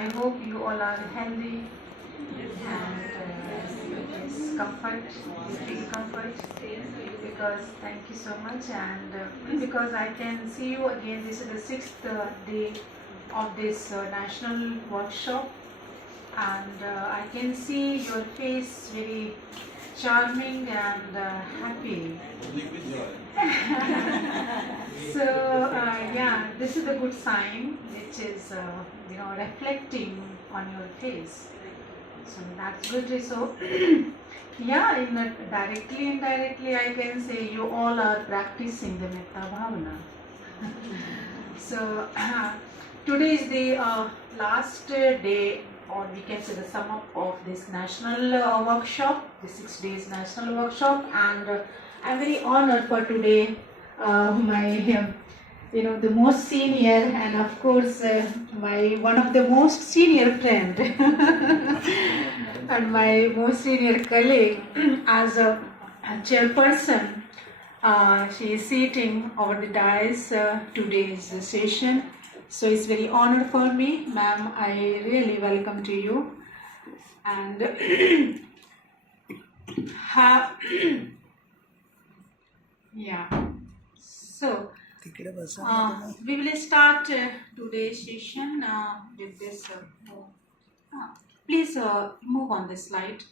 I hope you all are healthy and yes, comfort, feel comfort because thank you so much and because I can see you again. This is the sixth day of this national workshop and I can see your face very charming and happy. So yeah, this is a good sign, which is reflecting on your face. So that's good. So yeah, directly, indirectly, I can say you all are practicing the Metta Bhavana. So today is the last day, or we can say the sum up of this national workshop, the 6 days national workshop, and I'm very honored for today. My the most senior and of course my one of the most senior friend and my most senior colleague as a chairperson. She is sitting over the dais today's session. So it's very honor for me, ma'am. I really welcome to you and yeah. So we will start today's session with this. Please move on the slide.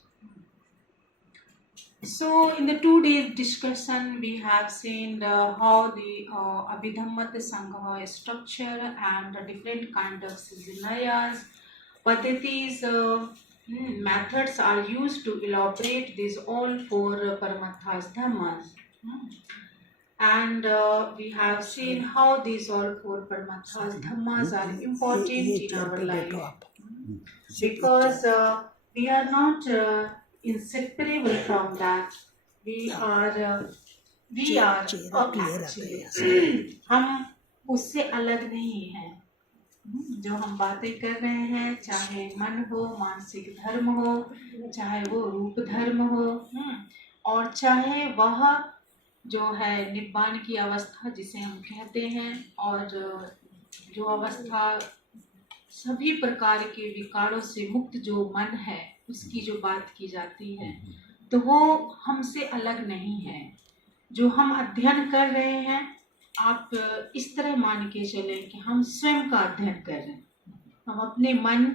So in the 2 days discussion, we have seen how the Abhidhamma Sangha is structure and different kind of vinayas, paddhatis, methods are used to elaborate these all four Paramattha's Dhammas. And we have seen how these all four Paramattha's Dhammas are important in our life. Because we are not inseparable from that. We are actually हम उससे अलग नहीं हैं. जो हम बातें कर रहे हैं, चाहे मन हो, मानसिक धर्म हो, चाहे वो रूप धर्म हो, और चाहे वह जो है निब्बान की अवस्था जिसे हम कहते हैं, और जो अवस्था सभी प्रकार के विकारों से मुक्त जो मन है उसकी जो बात की जाती है, तो वो हमसे अलग नहीं है. जो हम अध्ययन कर रहे हैं, आप इस तरह मान के चलें कि हम स्वयं का अध्ययन कर रहे हैं. हम अपने मन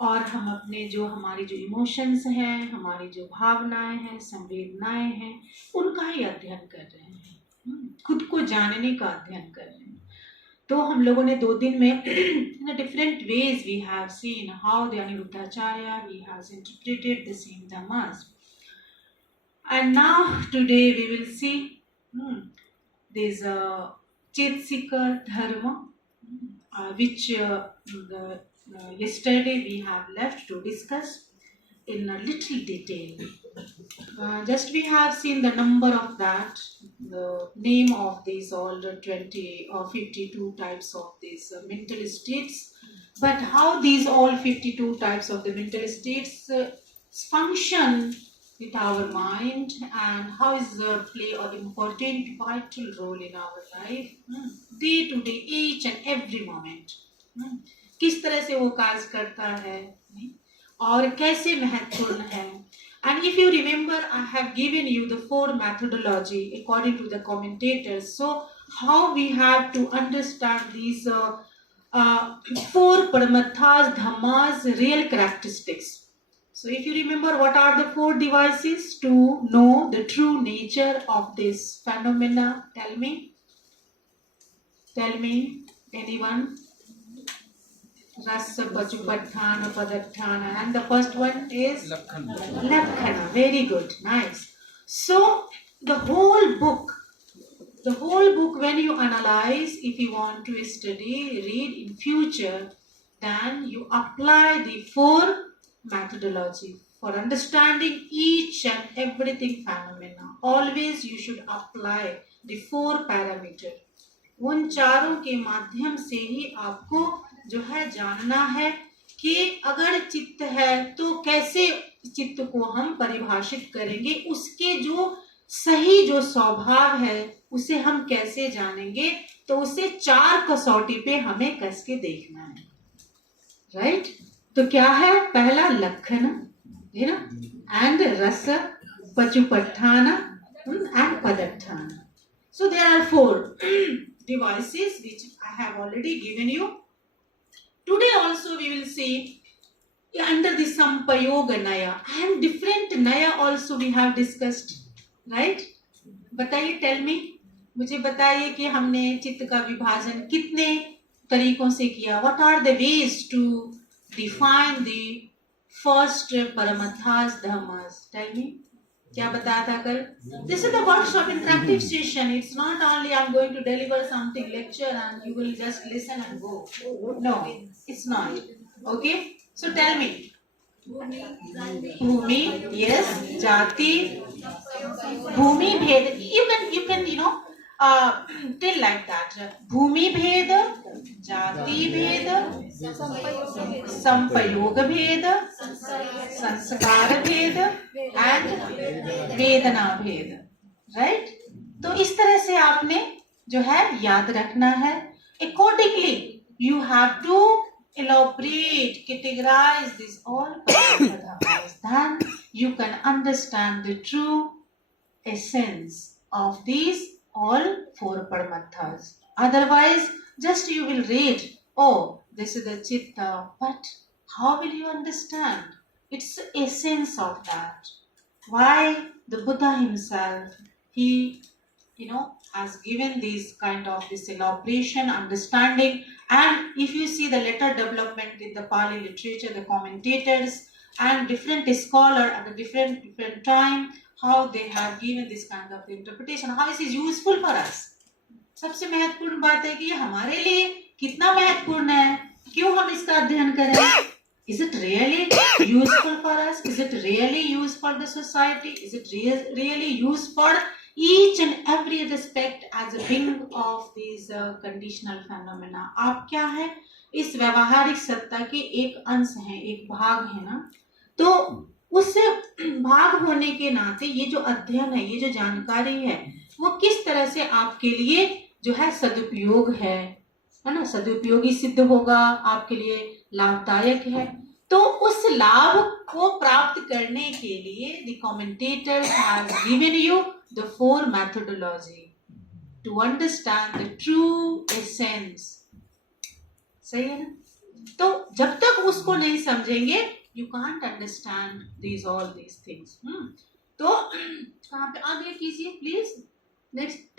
और हम अपने जो हमारी जो इमोशंस हैं, हमारी जो भावनाएं हैं, संवेदनाएं हैं, उनका ही अध्ययन कर रहे हैं. खुद को जानने का अध्ययन कर रहे हैं. तो हम लोगों ने 2 दिन में in a different ways we have seen how the Aniruddhacharya he has interpreted the same dhammas. And now today we will see this Chetsika Dharma which yesterday we have left to discuss in a little detail. Just we have seen the number of that, the name of these all the 20 or 52 types of these mental states, but how these all 52 types of the mental states function with our mind and how is play an important vital role in our life day to day, each and every moment. किस तरह से वो कार्य करता है और कैसे महत्वपूर्ण है. And if you remember, I have given you the 4 methodology according to the commentators. So how we have to understand these 4 Paramattha's Dhamma's real characteristics. So if you remember, what are the 4 devices to know the true nature of this phenomena? Tell me, anyone? Rasa, Pachupadhana, Padatthana, and the first one is Lakhana. Very good, nice. So the whole book when you analyze, if you want to study, read in future, then you apply the 4 methodology for understanding each and everything phenomena. Always you should apply the 4 parameter. उन चारों के माध्यम से ही आपको जो है जानना है कि अगर चित्त है तो कैसे चित्त को हम परिभाषित करेंगे, उसके जो सही जो स्वभाव है उसे हम कैसे जानेंगे. तो उसे 4 कसौटी पे हमें कस के देखना है. राइट। तो क्या है, पहला लक्षण है ना, एंड रस, पचुपत्थान and पदत्थान. So there are 4 devices which I have already given you. Today also we will see under the Sampayoga Naya and different Naya also we have discussed, right? बताइए, टेल मी, मुझे बताइए कि हमने चित्त का विभाजन कितने तरीकों से किया. What are the ways to define the first Paramatthas Dhammas? Tell me. क्या बताया था कल? This is the workshop interactive session. It's not only I'm going to deliver something lecture and you will just listen and go. No, it's not. Okay. So tell me. Bhumi, yes. Jati, Bhumi bhed. You can tell like that. Bhumi bhed, Jati bhed, संपयोग भेद, संस्कार भेद and वेदना भेद, right. तो इस तरह से आपने जो है याद रखना है. Accordingly you have to elaborate, categorize this all paramatthas, then you can understand the true essence of these all 4 paramatthas. Otherwise just you will read, oh, this is the chitta, but how will you understand? It's the essence of that. Why the Buddha himself, he has given this kind of this elaboration, understanding. And if you see the later development in the Pali literature, the commentators and different scholars at the different time, how they have given this kind of interpretation, how this is useful for us. सबसे महत्वपूर्ण बात है कि ये हमारे लिए कितना महत्वपूर्ण है, क्यों हम इसका अध्ययन करें. Is it really useful for us? Is it really used for the society? Is it really used for each and every respect as a being of these conditional phenomena? आप क्या है, इस व्यवहारिक सत्ता के एक अंश हैं, एक भाग है ना. तो उस भाग होने के नाते ये जो अध्ययन है, ये जो जानकारी है, वो किस तरह से आपके लिए जो है सदुपयोग है ना, सदुपयोगी सिद्ध होगा, आपके लिए लाभदायक है. तो उस लाभ को प्राप्त करने के लिए the commentators has given you the 4 methodology to understand the true essence. सही है ना. तो जब तक उसको नहीं समझेंगे you can't understand all these things. तो कहाँ पे आगे कीजिए प्लीज. नेक्स्ट.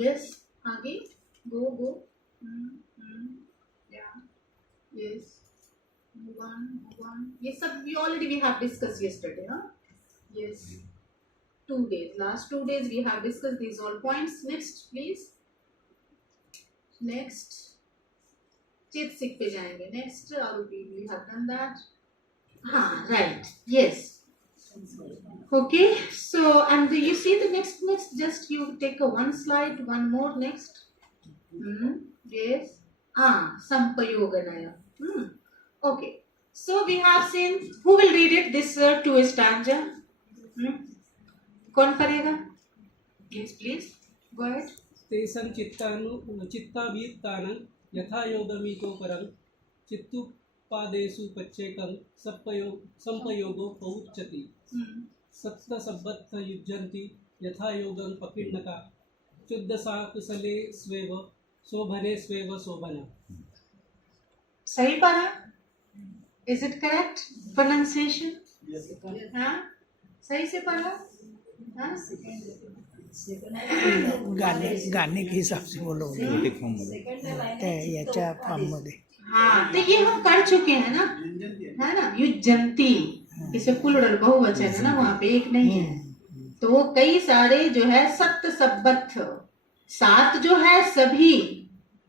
यस, आगे go. Yeah, yes, move on. ये सब we have discussed yesterday, huh? Yes, 2 days, last 2 days we have discussed these all points. Next please. Next चित्सिक पे जाएंगे. Next आरूपी, we have done that. हाँ, right, yes. Okay, so and you see the next just you take one slide, one more next. Yes. Sampayoganaya. Okay, so we have seen, who will read it, this 2 stanza? कौन करेगा? Yes, please go ahead. तेषां चित्तावीत्तानं यथा योगमितो परं चित्तुपादेषु पच्चेकं संपयोगो पौच्यति. सप्तसब्बत्थ युज्यन्ति यथा योगं पकिन्नका चुद्दसा कुशले suave शोभने suave शोभना. सही पढ़ा? Is it correct pronunciation? Yes. हाँ, सही से पढ़ा? हाँ, गाने के हिसाब से बोलो याच्या फॉर्म मध्ये. हाँ, तो ये हम कर चुके हैं ना, है ना. युज्यन्ति, इसे प्लूरल बहुवचन है ना, वहाँ पे एक नहीं है. तो वो कई सारे जो है सप्त सब्बत्थ, 7 जो है सभी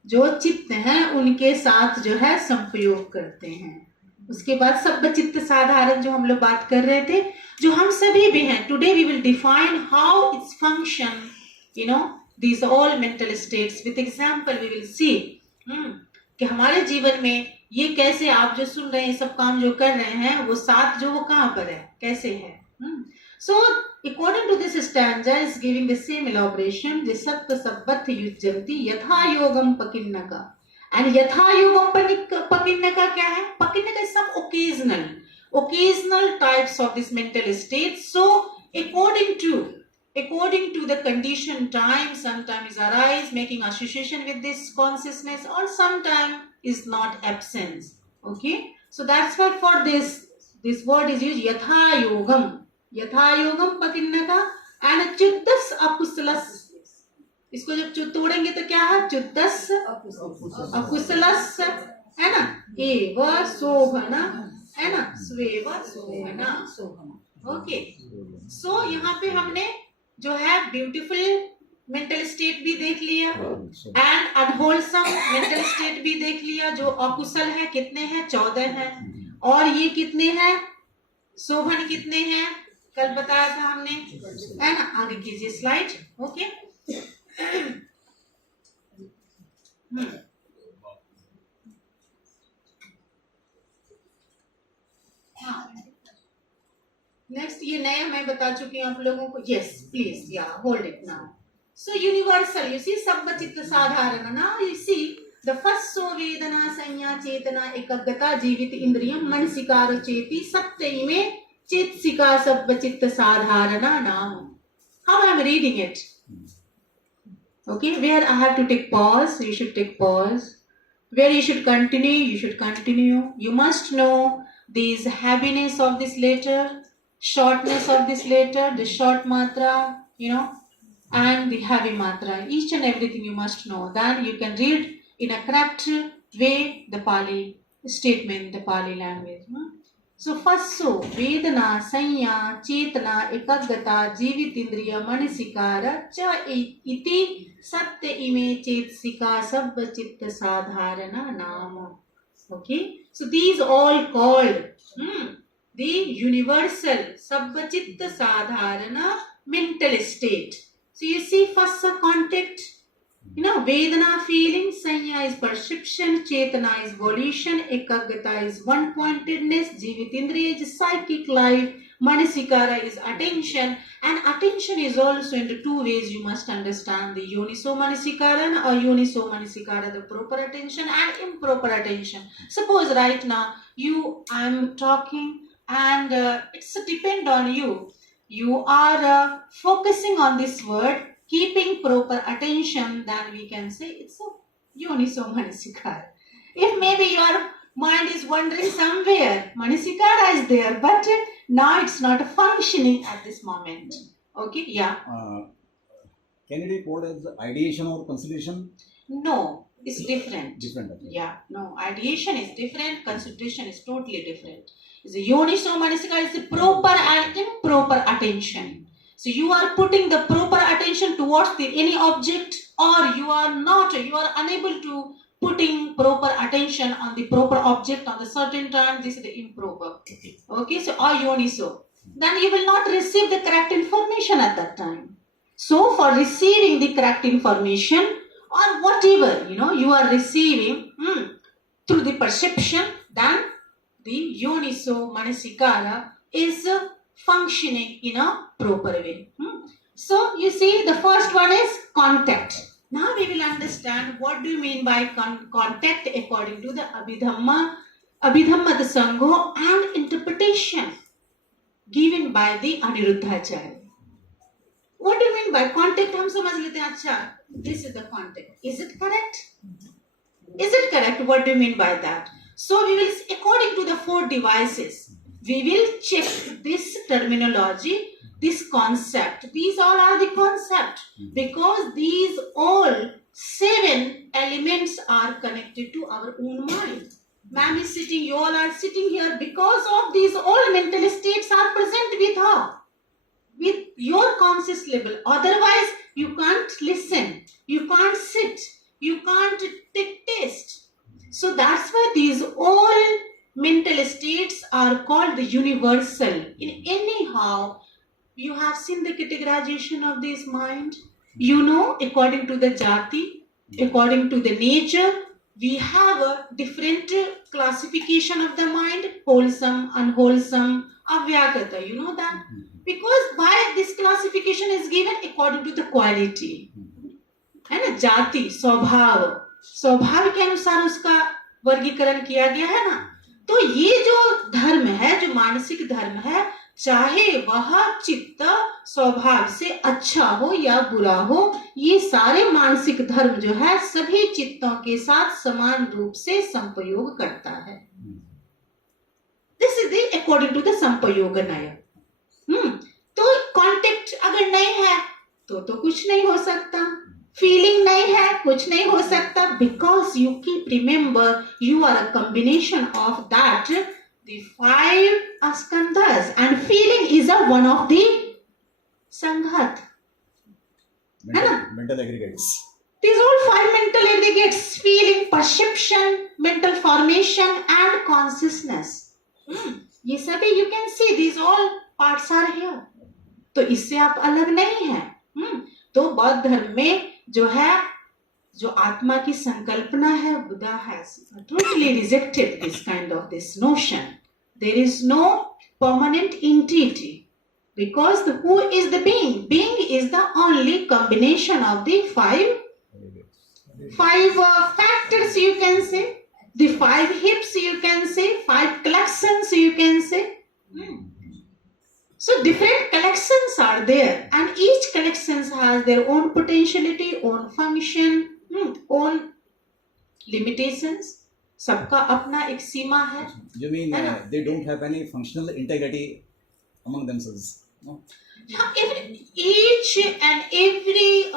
जो चित्त हैं उनके साथ जो है संप्रयोग करते हैं. उसके बाद सब चित्त साधारण जो हम लोग बात कर रहे थे, जो हम सभी भी हैं. Today we will define how its function, these all mental states with example we will see कि हमारे जीवन में ये कैसे, आप जो सुन रहे हैं सब काम जो कर रहे हैं, वो 7 जो वो कहाँ पर है, कैसे है. So, according to this stanza, is giving the same elaboration. The satta sabbath yujjanti yatha yogam pakinnaka. And yatha yogam pakinnaka क्या है? Pakinnaka is some occasional types of this mental state. So, according to the condition time, sometimes arise making association with this consciousness, or sometimes is not absence. Okay, so that's why for this word is used yatha yogam pakinnaka and chuddas akuslas. इसको जब तोड़ेंगे तो क्या है? चुद्दस अकुशलस है ना, एव शोभना है ना, स्वेव शोभना. ओके, सो यहाँ पे हमने जो है ब्यूटीफुल मेंटल स्टेट भी देख लिया एंड अनहोलसम मेंटल स्टेट भी देख लिया. जो अकुशल है कितने हैं? 14 हैं. और ये कितने हैं? शोभन कितने हैं? कल बताया था हमने, है ना. आगे कीजिए स्लाइड. ओके, नेक्स्ट ये नया मैं बता चुकी हूँ आप लोगों को. यस प्लीज, या hold it now. So universal, you see, सर्वचित्त साधारण ना. You see the first, so वेदना संज्ञा चेतना एकग्रता जीवित इंद्रियम मनसिकार चेति सत्य में चित्सिका सर्वचित्त साधारण नाम. How I am reading it? Okay, where I have to take pause, you should take pause. Where you should continue, you should continue. You must know this heaviness of this letter, shortness of this letter, the short matra, and the heavy matra. Each and everything you must know. Then you can read in a correct way the Pali statement, the Pali language. So first, so vedana sanya chetana ekaggata जीवित इंद्रिय मनसिकार च इति सत्य इमे चेतसिका सब चित्त साधारण नाम. Okay, so these all called the universal sabba chitta sadharana mental state. So you see, first a contact, vedana feeling, sanya is perception, chetana is volition, ekaggata is one pointedness, jivitindriya is psychic life, manasikara is attention, and attention is also into two ways. You must understand the yoniso manasikara or yoniso manasikara, the proper attention and improper attention. Suppose right now I'm talking and it's depend on you. You are focusing on this word, keeping proper attention, then we can say it's a yoniso manasikara. If maybe your mind is wandering somewhere, manasikara is there, but now it's not functioning at this moment. Okay, yeah. Can it be called as ideation or consideration? No, it's different. Different. Okay. Yeah, no, ideation is different, consideration is totally different. The yoniso manasikara is the proper and improper attention. So you are putting the proper attention towards any object, or you are unable to putting proper attention on the proper object on the certain time. This is the improper. Okay, so or yoniso. Then you will not receive the correct information at that time. So for receiving the correct information or whatever, you are receiving through the perception, then the yoniso manasikara is functioning in a proper way. So you see, the first one is contact. Now we will understand what do you mean by contact according to the Abhidhamma Sangho and interpretation given by the Aniruddhacharya. What do you mean by contact? हम समझ लेते हैं. अच्छा, this is the contact. Is it correct? Is it correct? What do you mean by that? So we will, according to the 4 devices, we will check this terminology, this concept. These all are the concept, because these all 7 elements are connected to our own mind. Ma'am is sitting, you all are sitting here because of these all mental states are present with her, with your conscious level. Otherwise, you can't listen, you can't sit, you can't take taste. So that's why these all mental states are called the universal. In anyhow, you have seen the categorization of this mind. According to the jati, according to the nature, we have a different classification of the mind: wholesome, unwholesome, avyagata. You know that? because why this classification is given according to the quality, है ना, जाति, स्वभाव के अनुसार उसका वर्गीकरण किया गया है ना। तो ये जो धर्म है, जो मानसिक धर्म है, चाहे वह चित्त स्वभाव से अच्छा हो या बुरा हो, ये सारे मानसिक धर्म जो है सभी चित्तों के साथ समान रूप से संपयोग करता है। This is the according to the संपयोग नय। तो कांटेक्ट अगर नहीं है तो कुछ नहीं हो सकता, फीलिंग नहीं है कुछ नहीं हो सकता, because you keep remember you are a combination of that the 5 skandhas, and feeling is a one of the sanghat, mental aggregates. These all 5 mental aggregates: feeling, perception, mental formation and consciousness. ये सभी you can see these all parts are here. तो इससे आप अलग नहीं है। तो बौद्ध धर्म में जो है, जो आत्मा की संकल्पना है, Buddha has totally rejected this kind of this notion. There is no permanent entity, because who is the being? Being is the only combination of the five factors, you can say, the 5 hips, you can say, 5 collections, you can say. So different collections are there, and each collections has their own potentiality, own function, own limitations. सबका अपना एक सीमा है। You mean they don't have any functional integrity among themselves? No. Each and every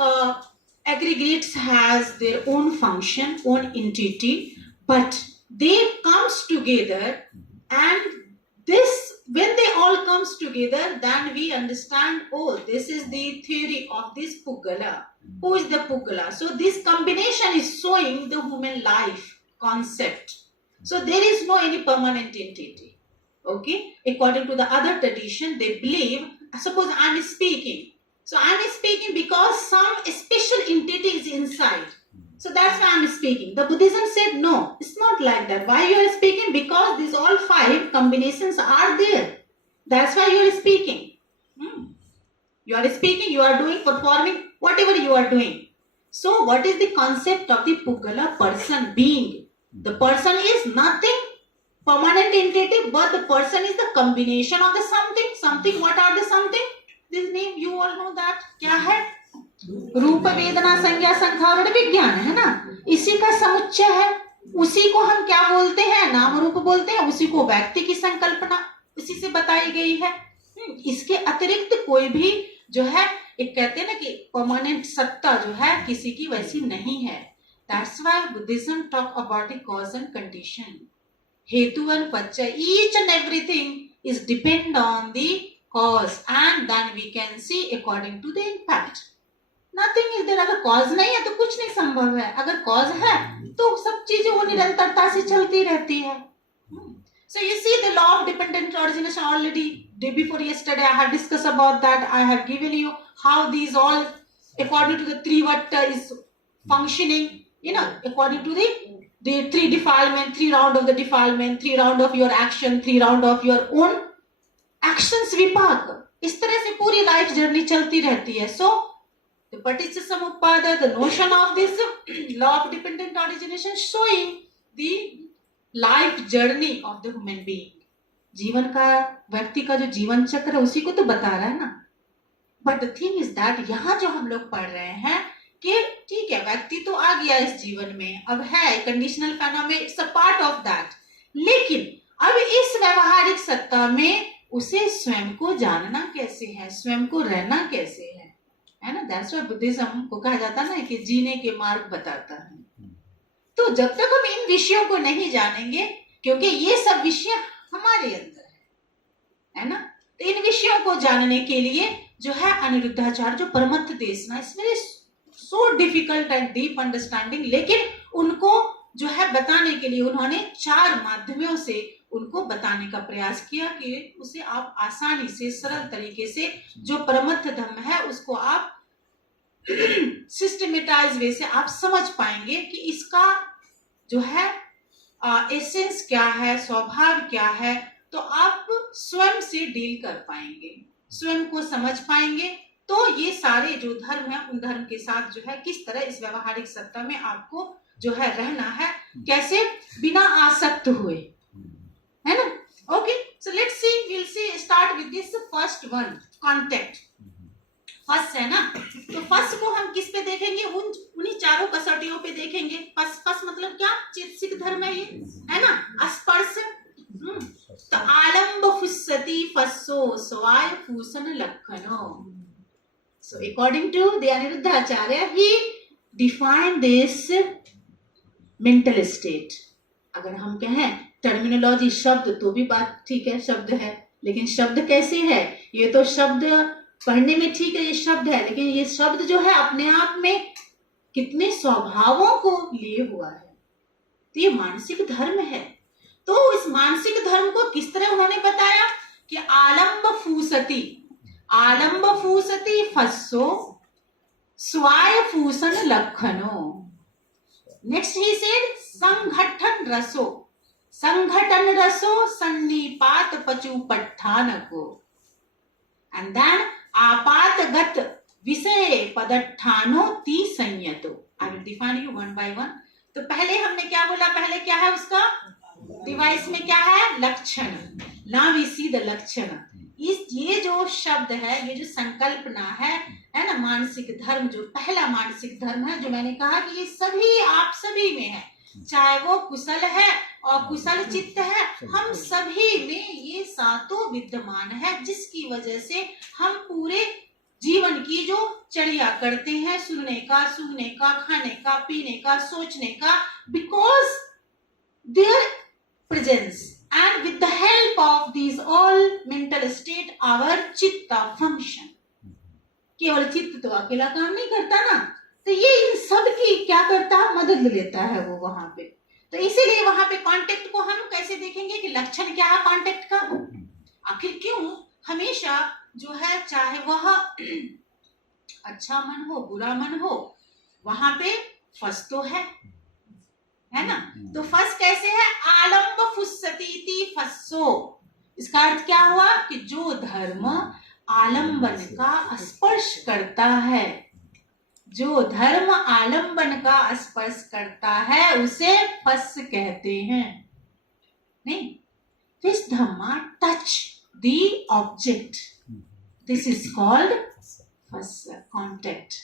aggregates has their own function, own entity, but they comes together, and this, when they all comes together, then we understand, oh, this is the theory of this Puggala. Who is the Puggala? So this combination is showing the human life concept. So there is no any permanent entity. Okay, according to the other tradition, they believe, suppose I am speaking, so I am speaking because some special entity is inside, so that's why I am speaking. The Buddhism said no, it's not like that. Why you are speaking? Because these all 5 combinations are there, that's why you are speaking. You are speaking, you are doing, performing whatever you are doing. So what is the concept of the Puggala person, being? The person is nothing permanent entity, but the person is the combination of the something. What are the something? This name you all know that. क्या है? रूप, वेदना, संज्ञा, संखार और विज्ञान, है ना? इसी का समुच्चय है। उसी को हम क्या बोलते हैं? नाम रूप बोलते हैं। उसी को व्यक्ति की संकल्पना उसी से बताई गई है। इसके अतिरिक्त कोई भी जो है, एक कहते हैं ना कि परमानेंट सत्ता जो है किसी की वैसी नहीं है। That's why Buddhism talk about the cause and condition. Hetu and Pacha, each and everything is depend on the cause, and then we can see according to the impact. Nothing is there. अगर cause नहीं है तो कुछ नहीं संभव है, अगर cause है तो सब चीजें वो निरंतरता से चलती रहती है। So you see the law of dependent origination already. Day before yesterday I had discussed about that. I have given you how these all according to the 3 vata is functioning. You know, according to the 3 defilement, 3 round of the defilement, 3 round of your action, 3 round of your own actions vipak. इस तरह से पूरी life journey चलती रहती है। So the paticca samuppada, the notion of this law of dependent origination showing the life journey of the human being. जीवन का, व्यक्ति का जो जीवन चक्र है उसी को तो बता रहा है ना। But the thing is that यहाँ जो हम लोग पढ़ रहे हैं कि ठीक है, व्यक्ति तो आ गया इस जीवन में, अब है conditional phenomenon, it's a part of that, लेकिन अब इस व्यवहारिक सत्ता में उसे स्वयं को जानना कैसे है, स्वयं को रहना कैसे है ना। दैट्स व्हाई बुद्धिज्म को कहा जाता है ना कि जीने के मार्ग बताता है। तो जब तक हम इन विषयों को नहीं जानेंगे, क्योंकि ये सब विषय हमारे अंदर है ना, तो इन विषयों को जानने के लिए जो है अनिरुद्धाचार्य जो परमत्थ देशना, इसमें so difficult and deep understanding, लेकिन उनको जो है बताने के लिए उन्होंने 4 माध्यमों से उनको बताने का प्रयास किया कि उसे आप आसानी से, सरल तरीके से जो परमत्थ धर्म है उसको आप सिस्टमेटाइज वे से आप समझ पाएंगे कि इसका जो है एसेंस क्या है, स्वभाव क्या है, तो आप स्वयं से डील कर पाएंगे। स्वयं को समझ पाएंगे, तो ये सारे जो धर्म है उन धर्म के साथ जो है किस तरह इस व्यवहारिक सत्ता में आपको जो है रहना है, कैसे बिना आसक्त हुए, है ना। Okay, so let's see, will see start with this first one, contact. First है ना, तो फर्स्ट को हम किस पे देखेंगे, उन्हीं चारों कसौटियों पे देखेंगे। फर्स्ट मतलब क्या, चित्सिक धर्म है ये, है ना, स्पर्श। तो आलम्ब फुस्सति फस्सो स्वाय फूसन लक्षणो। So according to the Aniruddhacharya, he defined this mental state. अगर हम कहें टर्मिनोलॉजी शब्द तो भी बात ठीक है, शब्द है, लेकिन शब्द कैसे है, ये तो शब्द पढ़ने में ठीक है, ये शब्द है, लेकिन ये शब्द जो है अपने आप में कितने स्वभावों को लिए हुआ है, तो ये मानसिक धर्म है। तो इस मानसिक धर्म को किस तरह उन्होंने बताया कि आलम्ब फूसति फस्सो स्वाय फूसन लक्षणो। नेक्स्ट ही सेड संघटन रसो सन्निपात पचु पट्ठानको, एंड देन आपातगत विषय पदट्ठानो ती संयतो। I will define you one by one. तो पहले हमने क्या बोला, पहले क्या है उसका डिवाइस में क्या है, लक्षण। नाउ वी सी द लक्षण। ये जो शब्द है, ये जो संकल्पना है ना, मानसिक धर्म, जो पहला मानसिक धर्म है, जो मैंने कहा कि ये सभी आप सभी में है, चाहे वो कुशल है और कुशल चित्त है, हम सभी में ये सातों विद्यमान है, जिसकी वजह से हम पूरे जीवन की जो चर्या करते हैं, सुनने का, सूंघने का, खाने का, पीने का, सोचने का, because their presence, and with the help of these all mental state our chitta function। केवल चित्त तो अकेला काम नहीं करता ना, तो ये इन सब की क्या करता है, मदद लेता है वो वहां पे। तो इसीलिए वहां पे कांटेक्ट को हम कैसे देखेंगे कि लक्षण क्या है कांटेक्ट का, आखिर क्यों हमेशा जो है, चाहे वह अच्छा मन हो बुरा मन हो, वहां पे फस तो है ना। तो फस कैसे है, आलम्ब फुस्सतीति फस्सो। इसका अर्थ क्या हुआ कि जो धर्म आलंबन का स्पर्श करता है, जो धर्म आलंबन का स्पर्श करता है, उसे फस कहते हैं। नहीं, this Dhamma touch the object, this is called फस, कांटेक्ट।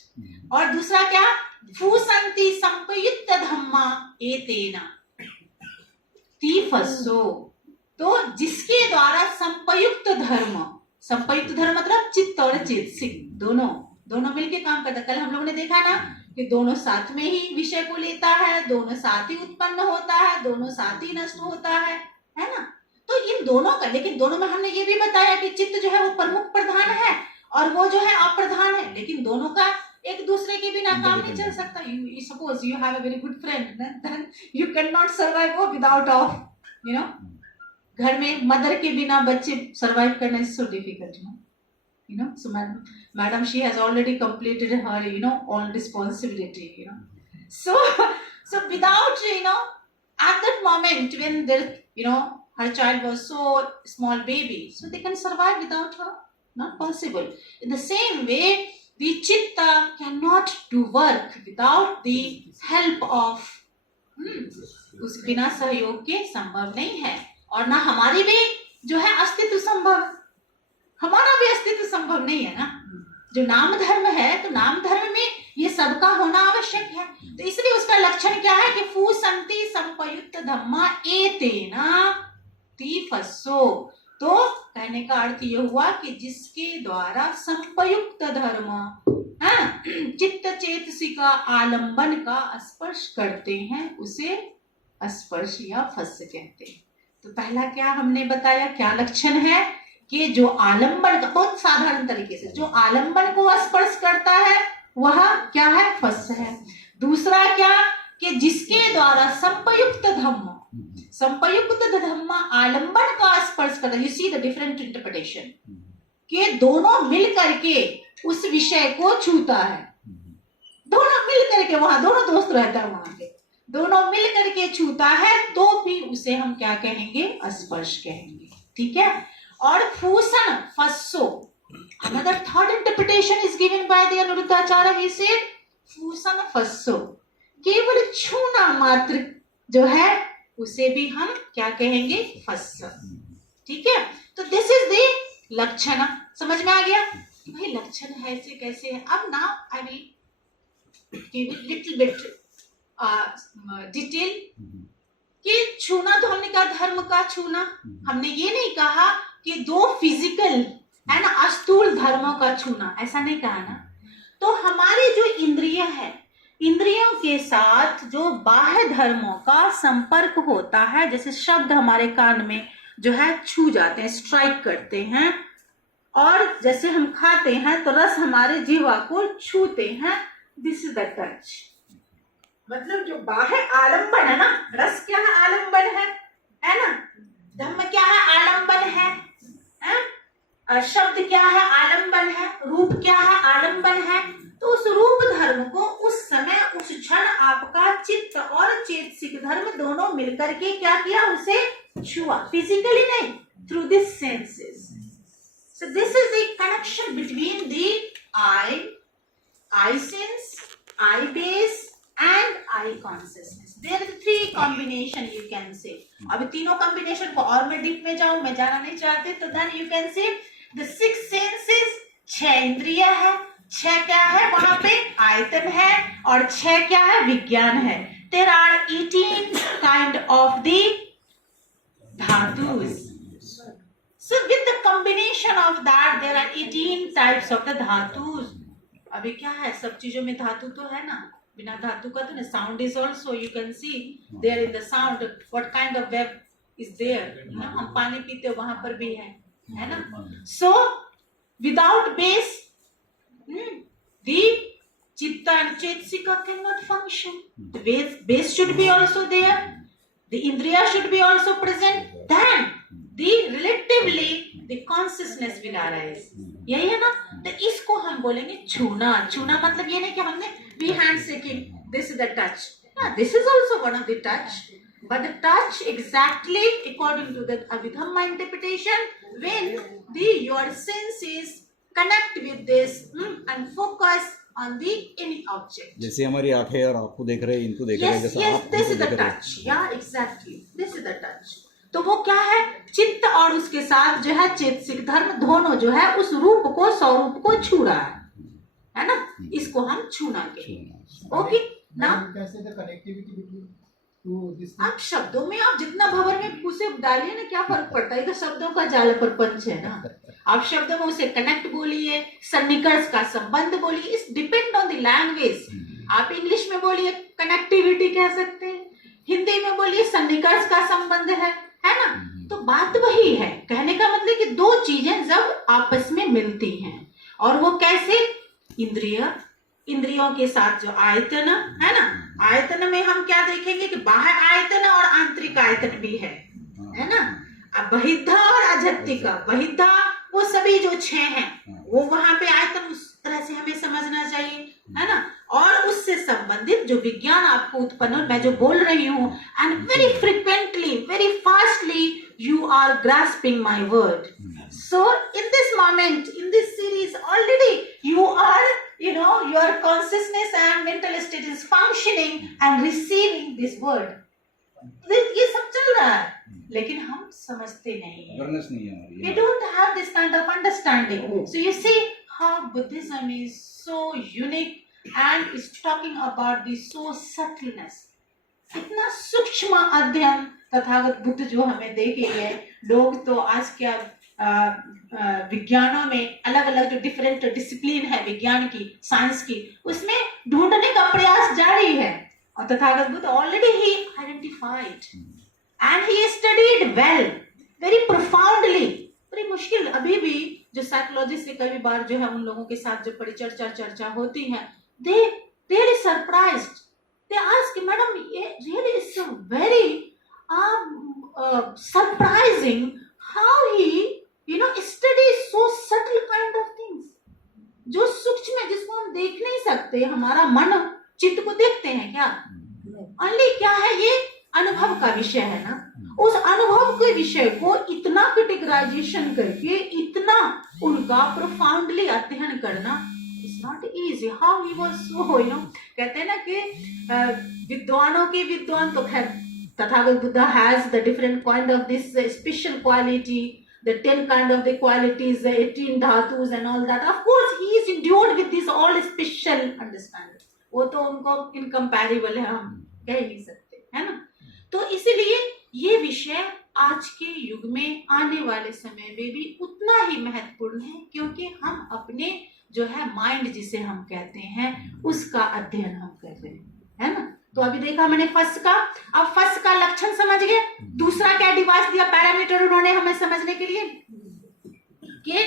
और दूसरा क्या, फूसंति संपयुक्त धम्मा एतेना ती फस्सो। तो जिसके द्वारा संपयुक्त धर्म, संपयुक्त धर्म मतलब चित्त और चेतसिक दोनों मिलके काम करता। कल हम लोगों ने देखा ना कि दोनों साथ में ही विषय को लेता है, दोनों साथ ही उत्पन्न होता है, दोनों साथ ही नष्ट होता है ना। तो इन दोनों का, लेकिन दोनों में हमने ये भी बताया कि चित्त जो है वो प्रमुख प्रधान है और वो जो है अप्रधान है, लेकिन दोनों का एक दूसरे के बिना काम नहीं चल सकता। You suppose you have a very good friend, then you cannot survive without of, you know, घर में मदर के बिना बच्चे सरवाइव करना is so difficult, you know. So madam she has already completed her, you know, all responsibility, you know. So without, you know, at that moment when there, you know, her child was so small baby, so they can survive without her, not possible. In the same way, the chitta cannot do work without the help of, उस बिना सहयोग के संभव नहीं है। और ना हमारी भी जो है अस्तित्व संभव, हमारा भी अस्तित्व संभव नहीं है ना। जो नाम धर्म है, तो नाम धर्म में ये सबका होना आवश्यक है। तो इसलिए उसका लक्षण क्या है कि फूसंति संपयुक्त धम्मा एतेना ती फस्सो। तो कहने का अर्थ ये हुआ कि जिसके द्वारा संपयुक्त धर्म चित्त चेतसिका आलंबन का स्पर्श करते हैं, उसे स्पर्श या फस कहते हैं। तो पहला क्या हमने बताया, क्या लक्षण है कि जो आलंबन का, बहुत साधारण तरीके से, जो आलंबन को स्पर्श करता है वह क्या है, फस है। दूसरा क्या कि जिसके द्वारा संपयुक्त धम्म आलंबन का स्पर्श करता है। You see the different interpretation, कि दोनों मिल करके उस विषय को छूता है, दोनों मिल करके, वहां दोनों दोस्त रहता है, वहां पे दोनों मिल करके छूता है, तो भी उसे हम क्या कहेंगे, स्पर्श कहेंगे। ठीक है। और फूसन फस्सो, Another third interpretation is given by the Anuruddhacharya. He said, फूसन फस्सो, केवल छूना मात्र जो है उसे भी हम क्या कहेंगे, फस्स। ठीक है, तो दिस इज द लक्षण। समझ में आ गया भाई लक्षण है ऐसे कैसे है। अब now I will give little bit detail कि छूना तो हमने कहा धर्म का छूना, हमने ये नहीं कहा कि दो फिजिकल है ना अस्थूल धर्मों का छूना, ऐसा नहीं कहा ना। तो हमारी जो इंद्रिय है, इंद्रियों के साथ जो बाह्य धर्मों का संपर्क होता है, जैसे शब्द हमारे कान में जो है छू जाते हैं, स्ट्राइक करते हैं, और जैसे हम खाते हैं तो रस हमारे जीवा को छूते हैं, दिस इज द टच। मतलब जो बाह्य आलंबन है ना, रस क्या है, आलंबन है ना, धम्म क्या है, आलंबन है? शब्द क्या है, आलंबन है, रूप क्या है, आलंबन है। तो उस रूप धर्म को उस समय उस क्षण आपका चित्त और चेतसिक धर्म दोनों मिलकर के क्या किया, उसे छुआ, फिजिकली नहीं, through this senses. So this is the connection between the I sense, I base and I consciousness. There are three combination you can say. अभी तीनों combination को और मैं डीप में जाऊं, मैं जाना नहीं चाहते, तो then you can say the six senses, 6 इंद्रिय है, 6 क्या है वहां पे, आयतन है, और 6 क्या है, विज्ञान है। There are 18 kind of the धातुस. So with the combination of that there are 18 types of the धातुस. अभी क्या है, सब चीजों में धातु तो है ना, बिना धातु का तो ना। Sound is also, you can see there in the sound what kind of wave is there. हम पानी पीते हो वहां पर भी है ना। So without base the chitta and chetasika can not function. The base should be also there, the indriya should be also present, then the relatively the consciousness will arise. यही है ना, तो इसको हम बोलेंगे छूना। छूना मतलब ये नहीं कि हमने we handshaking, this is the touch. Yeah, this is also one of the touch, but the touch exactly according to the Abhidhamma interpretation, when your senses connect with this and focus on the any object. जैसे हमारी आंखें और आपको देख रहे हैं, इनको देख रहे हैं, जैसे yes, आप this is the touch. Yeah, exactly. This is the touch. तो वो क्या है, चित्त और उसके साथ जो है चेतसिक धर्म दोनों जो है उस रूप को, स्वरूप को छू रहा है ना, इसको हम छूना के। ओके ना, आप शब्दों में आप जितना भंवर में उसे डालिए ना, क्या फर्क पड़ता है, तो शब्दों का जाल प्रपंच है ना। आप शब्दों में उसे कनेक्ट बोलिए, सन्निकर्ष का संबंध बोलिए, इस डिपेंड ऑन द लैंग्वेज। आप इंग्लिश में बोलिए कनेक्टिविटी कह सकते हैं, हिंदी में बोलिए सन्निकर्ष का संबंध है ना। तो बात वही है, कहने का मतलब कि दो चीजें जब आपस में मिलती हैं, और वो कैसे, इंद्रियों के साथ जो आयतन है ना, आयतन में हम क्या देखेंगे कि बाह्य आयतन और आंतरिक आयतन भी है ना। अब बहिद्धा और अजत्तिका, बहिद्धा वो सभी जो 6 हैं वो वहां पे आयतन, उस तरह से हमें समझना चाहिए है ना। और उससे संबंधित जो विज्ञान आपको उत्पन्न, मैं जो बोल रही हूँ, and very frequently, very fastly you are grasping my word. So in this moment, in this series, already you are, your consciousness and mental state is functioning and receiving this word. ये सब चल रहा है, लेकिन हम समझते नहीं हैं। awareness नहीं है हमारी। We don't have this kind of understanding. So you see how Buddhism is so unique and is talking about the so subtleness. इतना सूक्ष्म अध्ययन तथागत बुद्ध जो हमें दे गई है। लोग तो आज क्या विज्ञानों में अलग अलग जो डिफरेंट डिसिप्लिन है विज्ञान की, साइंस की, उसमें ढूंढने का प्रयास जारी है, और Tathagata Buddha already he identified and he studied well, very profoundly. बड़ी मुश्किल अभी भी जो साइकोलॉजी से कई बार जो है उन लोगों के साथ जो चर्चा होती है, they really surprised, they ask, madam, really is so very surprising how he studies so subtle kind of things, जो सूक्ष्म है, जिसको हम देख नहीं सकते। हमारा मन चित्त को देखते हैं क्या, ओनली क्या है, ये अनुभव का विषय है ना। उस अनुभव के विषय को इतना कैटेगराइजेशन करके इतना उनका प्रोफाउंडली अध्ययन करना is not easy. How he was so, कहते हैं ना कि विद्वानों के विद्वान तो खैर Tathagata Buddha has the different kind of this special quality, the 10 kind of the qualities, the 18 dhatus and all that. Of course, he is endued with this all special understanding. वो तो उनको इनकम्पैरेबल है, हम कह ही नहीं सकते, है ना. तो इसलिए ये विषय आज के युग में आने वाले समय में भी उतना ही महत्वपूर्ण है, क्योंकि हम अपने जो है माइंड जिसे हम कहते हैं उसका अध्ययन हम कर रहे हैं, है ना. तो अभी देखा मैंने फर्स्ट का, अब फर्स्ट का लक्षण समझ गए. दूसरा क्या डिवाइस दिया पैरामीटर उन्होंने हमें समझने के लिए, कि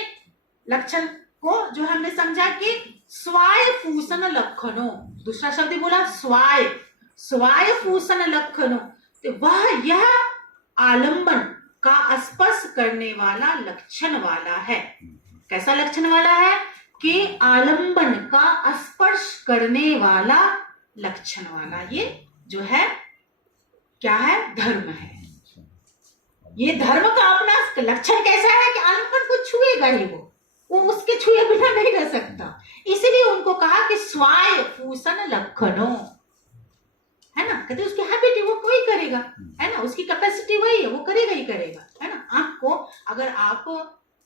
लक्षण को जो हमने समझा कि स्वाय फूसन लक्षणों, दूसरा शब्द बोला स्वाय फूसन लक्षणों, तो वह यह आलंबन का स्पर्श करने वाला लक्षण वाला है. कैसा लक्षण वाला है? कि आलंबन का स्पर्श करने वाला लक्षण वाला, ये जो है क्या है? धर्म है. ये धर्म का अपना लक्षण कैसा है कि आलंबन को छुएगा ही, वो उसके छुए बिना नहीं रह सकता. इसीलिए उनको कहा कि स्वाय फूसन लक्षणों, है ना. कहते उसकी हैबिट वो कोई करेगा, है ना, उसकी कैपेसिटी वही है, वो करेगा ही करेगा, है ना. आंख को अगर आप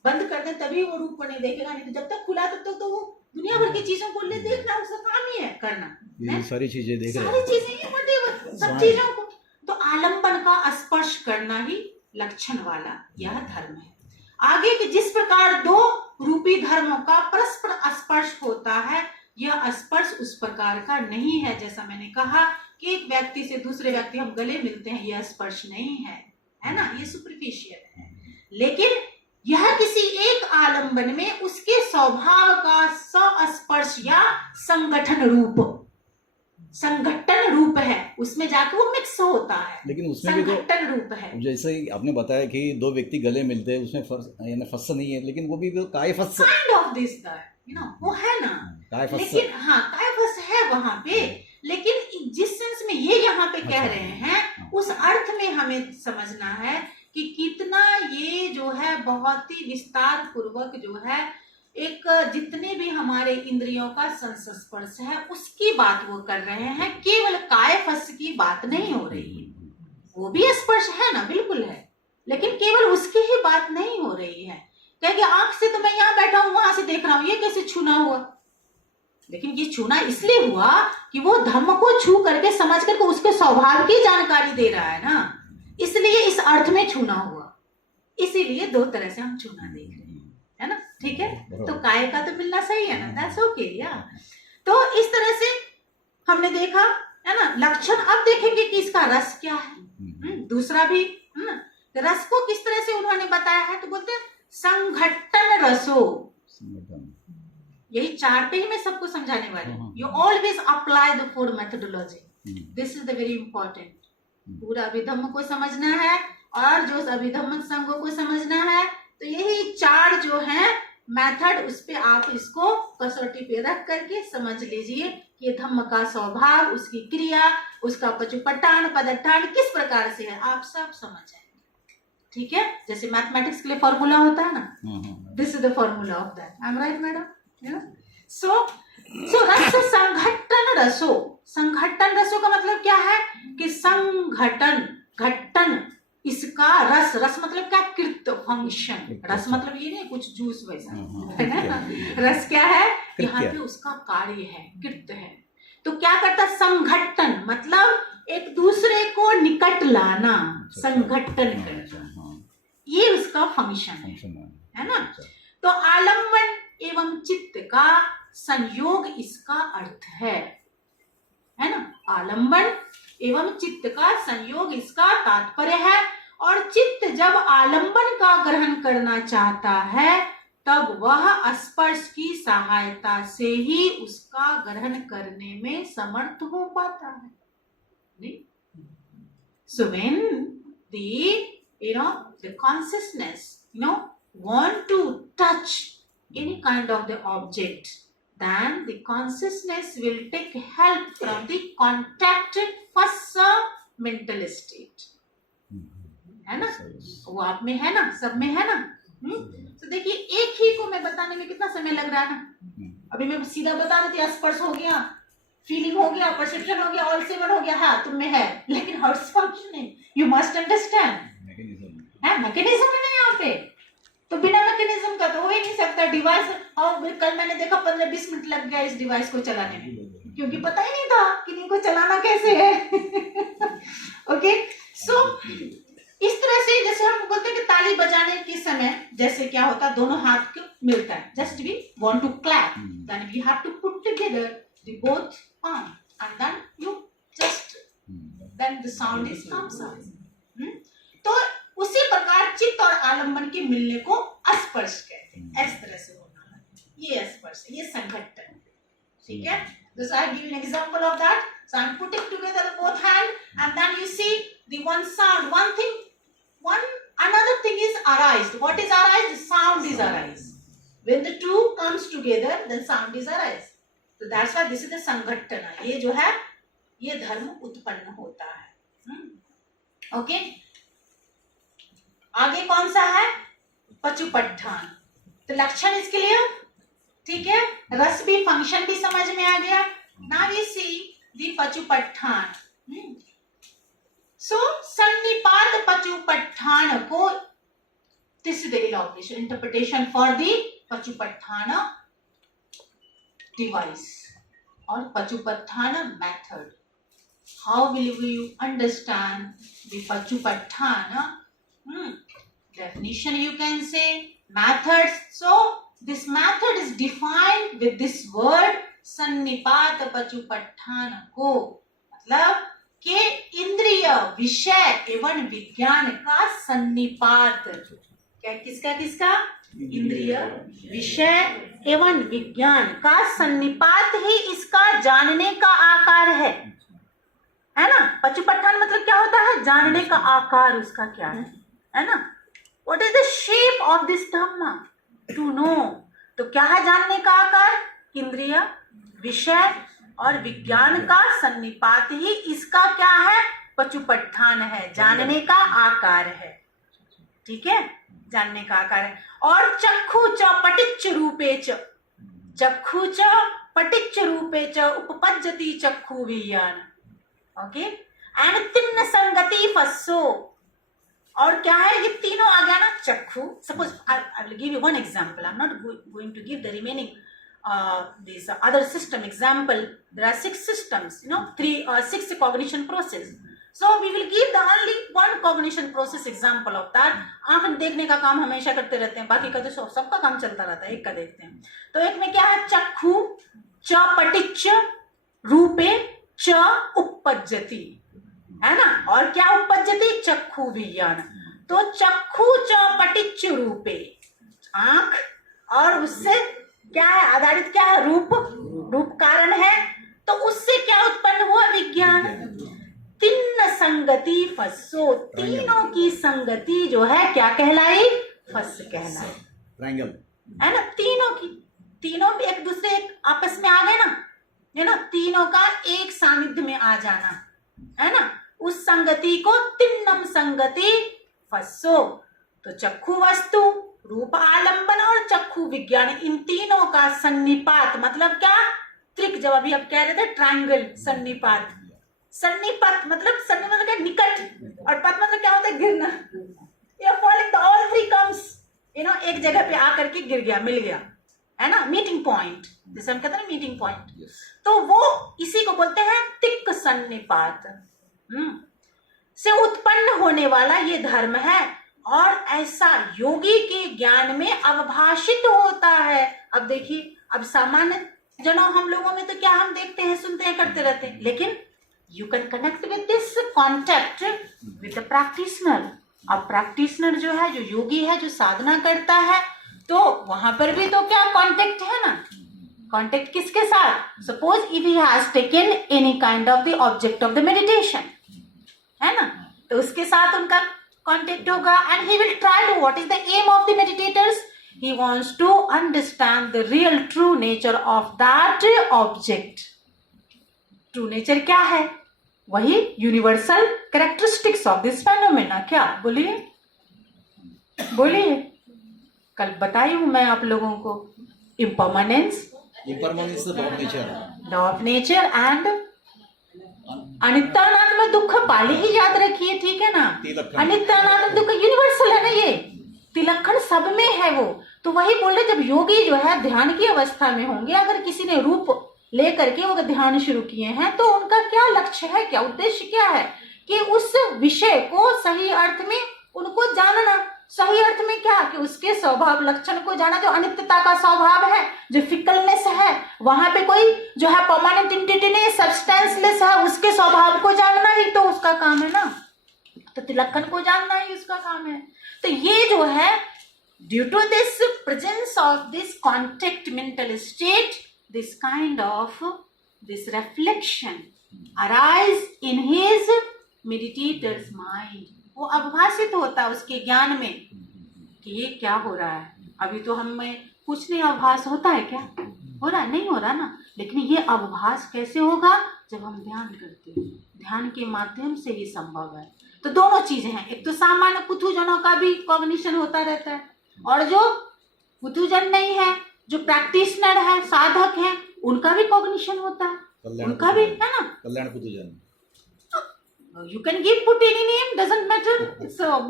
बंद कर दें तभी वो रूप को नहीं देखेगा, नहीं तो जब तक खुला तब तक तो वो दुनिया भर की चीजों को ले देखना उसका काम ही है करना. ये सारी चीजें देख रहे सारी चीजें whatever, सब चीजों को तो आलंबन का स्पर्श करना ही लक्षण वाला यह धर्म है. आगे कि जिस प्रकार दो रूपी धर्मों का परस्पर स्पर्श होता है, यह स्पर्श उस प्रकार का नहीं है. जैसा मैंने कहा कि एक व्यक्ति से दूसरे व्यक्ति हम गले मिलते हैं, यह स्पर्श नहीं है ना, ये सुपरफिशियल है. लेकिन यह किसी एक आलंबन में उसके स्वभाव का स्पर्श या संगठन रूप है, उसमें जाके वो मिक्स होता है. लेकिन उसमें भी संगठन रूप है. जैसे आपने बताया कि दो व्यक्ति गले मिलते हैं, उसमें फर्स्ट नहीं है, लेकिन वो भी काय फर्स्ट काइंड ऑफ दिस वो है ना. लेकिन हाँ कायफस है वहां पे, लेकिन जिस सेंस में ये यहाँ पे कह रहे हैं उस अर्थ में हमें समझना है कि कितना ये जो है बहुत ही विस्तार पूर्वक जो है एक जितने भी हमारे इंद्रियों का संस्पर्श है उसकी बात वो कर रहे हैं. केवल कायफस की बात नहीं हो रही है, वो भी स्पर्श है ना, बिल्कुल है, लेकिन केवल उसकी ही बात नहीं हो रही है. क्या कि आंख से तो मैं यहाँ बैठा हूँ, वहां से देख रहा हूँ, ये कैसे छूना हुआ? लेकिन ये छूना इसलिए हुआ कि वो धर्म को छू करके समझ करके उसके स्वभाव की जानकारी दे रहा है ना, इसलिए इस अर्थ में छूना हुआ. इसीलिए दो तरह से हम छूना देख रहे हैं, है ना. ठीक है, तो काय का तो मिलना सही है ना, दैट्स ओके या. तो इस तरह से हमने देखा है ना लक्षण. अब देखेंगे कि इसका रस क्या है. दूसरा भी रस को किस तरह से उन्होंने बताया है, तो बोलते हैं संघट्टन रसो. यही चार पे ही मैं सबको समझाने वाली हूँ. You always apply the 4 methodology, this is the very important. पूरा अभिधम्म को समझना है और जो अभिधम्म संघों को समझना है, तो यही चार जो है मेथड, उस पे आप इसको कसौटी पे रख करके समझ लीजिए कि धम्म का स्वभाव, उसकी क्रिया, उसका पचुपटान पदट्ठान किस प्रकार से है, आप सब समझ जाएंगे. ठीक है, जैसे मैथमेटिक्स के लिए फॉर्मूला होता है ना, this is the formula of that. I am right madam? So रस संघट्टन रसो. संघट्टन रसो का मतलब क्या है कि संघटन घट्टन, इसका रस मतलब क्या? कृत फंक्शन. रस मतलब ये नहीं कुछ जूस वैसा, है ना. रस क्या है? यहाँ पे उसका कार्य है, कृत है. तो क्या करता? संघट्टन मतलब एक दूसरे को निकट लाना, संघट्टन करना, ये उसका फंक्शन है ना. तो आलम्बन एवं चित्त का संयोग इसका अर्थ है ना. आलम्बन एवं चित्त का संयोग इसका तात्पर्य है. और चित्त जब आलम्बन का ग्रहण करना चाहता है तब वह स्पर्श की सहायता से ही उसका ग्रहण करने में समर्थ हो पाता है. नहीं? So when the consciousness want to touch any kind of the object, then the consciousness will take help from the contacted first mental state. है ना, वो आप में है ना, सब में है ना। तो देखिए एक ही को मैं बताने में कितना समय लग रहा है ना। अभी मैं सीधा बता देती, स्पर्श हो गया, फीलिंग हो गया, परसेप्शन हो गया, ऑल सेवन हो गया, हाँ तुम में है, लेकिन heart's functioning you must understand है, मैकेनिज्म है ना यहाँ पे। तो बिना मैकेनिज्म का तो हो ही नहीं सकता डिवाइस। और कल मैंने देखा 15-20 मिनट लग गया इस डिवाइस को चलाने में, क्योंकि पता ही नहीं था कि इनको चलाना कैसे है। ओके, सो इस तरह से जैसे हम बोलते हैं कि ताली बजाने के समय जैसे क्या होता है, दोनों हाथ को मिलता है, just we want to clap, then we have to put together the both palm and then you just then the sound is comes out। तो उसी प्रकार चित्त और आलम्बन के मिलने को स्पर्श कहते हैं। इस तरह से होना है, ये स्पर्श, ये संघट्टन, ठीक है। So I give you an example of that. So I'm putting together both hand and then you see the one sound, one thing, another thing is arised. What is arised? Sound is arised. When the two comes together, then sound is arised. So that's why this is the संघट्टन। ये जो है ये धर्म उत्पन्न होता है। Okay, आगे कौन सा है? पचुपट्ठान। तो लक्षण इसके लिए ठीक है, रस भी, फंक्शन भी समझ में आ गया। Now we see the paccupatthana. So sannipata paccupatthana को this is the elaboration interpretation for the paccupatthana device और paccupatthana method. How will you understand the paccupatthana? Definition you can say, methods. So this method is defined with this word सन्निपात paccupatthana को, मतलब के इंद्रिय, विषय एवं विज्ञान का सन्निपात। क्या किसका किसका? इंद्रिय, विषय एवं विज्ञान का सन्निपात ही इसका जानने का आकार है ना। पचुपट्ठान मतलब क्या होता है? जानने का आकार उसका क्या है ना। What is the shape of this dhamma? To know. तो क्या है जानने का आकार? इंद्रिय, विषय और विज्ञान का सन्निपात ही इसका क्या है? पचुपट्ठान है, जानने का आकार है, ठीक है, जानने का आकार है। और चक्षु च पटिच्च रूपे च, चक्षु च पटिच्च रूपे च उपपज्जति चक्षु विज्ञान। ओके, एंड तिन्न संगति फस्सो। और क्या है? ये तीनों आ गया ना, चक्षु। Suppose I will give you one example, I am not going to give the remaining this other system example. There are 6 systems, you know, 6 cognition process. So we will give the only one cognition process example of that. आंख देखने का काम हमेशा करते रहते हैं, बाकी का तो सबका काम चलता रहता है, एक का देखते हैं। तो एक में क्या है? चक्षु च पटिच्च रूपे च उपपज्जति, है ना। और क्या उपपज्जति? चक्षु विज्ञान। तो चक्षु च पटिच्च रूपे, आंख, और उससे क्या है आधारित? क्या है? रूप, रूप कारण है, तो उससे क्या उत्पन्न हुआ? विज्ञान। तिन्न संगति फस्सो, तीनों की संगति जो है क्या कहलाई? फस कहलाई, ट्रायंगल है ना। तीनों की, तीनों भी एक दूसरे आपस में आ गए ना, है ना, तीनों का एक सानिध्य में आ जाना, है ना। उस संगति को तिन्नम संगति फस्सो। तो चक्षु वस्तु, रूप आलंबन और चक्षु विज्ञान, इन तीनों का सन्निपात मतलब क्या? त्रिक, जब अभी आप कह रहे थे ट्रायंगल, सन्निपात। सन्निपात मतलब सन्नि मतलब क्या? निकट, और पत मतलब क्या होता है? गिरना। Falling all three comes, you know, एक जगह पे आकर के गिर गया, मिल गया, है ना, मीटिंग पॉइंट, जैसे हम कहते हैं मीटिंग पॉइंट। तो वो इसी को बोलते हैं तिक् सन्निपात। से उत्पन्न होने वाला ये धर्म है, और ऐसा योगी के ज्ञान में अवभाषित होता है। अब देखिए, अब सामान्य जनों हम लोगों में तो क्या हम देखते हैं, सुनते हैं, करते रहते हैं, लेकिन you can connect with this contact with the practitioner. अब प्रैक्टिशनर जो है, जो योगी है, जो साधना करता है, तो वहां पर भी तो क्या कांटेक्ट है ना। कांटेक्ट किसके साथ? Suppose if he has taken any kind of the object of the meditation, है ना, तो उसके साथ उनका कांटेक्ट होगा। And he will try to, what is the aim of the meditators? He wants to understand the real true nature of that object. True nature क्या है? वही universal characteristics of this phenomena. क्या बोलिए बोलिए, कल बताई हूं मैं आप लोगों को, impermanence, impermanence law of nature, law of nature and अनित्यानात्म दुख। पाली ही याद रखिए, ठीक है ना। तिलक्षण। अनित्यानात्म दुख यूनिवर्सल है ना, ये तिलक्षण सब में है वो। तो वही बोल रहे, जब योगी जो है ध्यान की अवस्था में होंगे, अगर किसी ने रूप लेकर के वो ध्यान शुरू किए हैं, तो उनका क्या लक्ष्य है, क्या उद्देश्य क्या है, कि उस विषय को सही अर्थ में उनको जानना। सही अर्थ में क्या, कि उसके स्वभाव लक्षण को जाना, जो अनित्यता का स्वभाव है, जो फिकलनेस है, वहां पे कोई जो है परमानेंट एंटिटी नहीं, सब्सटेंसलेस है, उसके स्वभाव को जानना ही तो उसका काम है ना। तो तिलक्षण को जानना ही उसका काम है। तो ये जो है, due to this presence of this contact mental state, this kind of this reflection arise in his meditator's mind। वो अवभाषित होता है उसके ज्ञान में कि ये क्या हो रहा है। अभी तो हमें कुछ नहीं आभास होता है, क्या हो रहा है, नहीं हो रहा ना। लेकिन ये अवभास कैसे होगा, जब हम ध्यान करते हैं, ध्यान के माध्यम से ये संभव है। तो दोनों चीजें हैं, एक तो सामान्य पुथुजनों का भी कॉग्निशन होता रहता है, और जो पुथुजन नहीं है, जो प्रैक्टिशनर है, साधक है, उनका भी कॉग्निशन होता है, उनका भी है ना। कल्याण पुथुजन, you can give put any name, doesn't matter.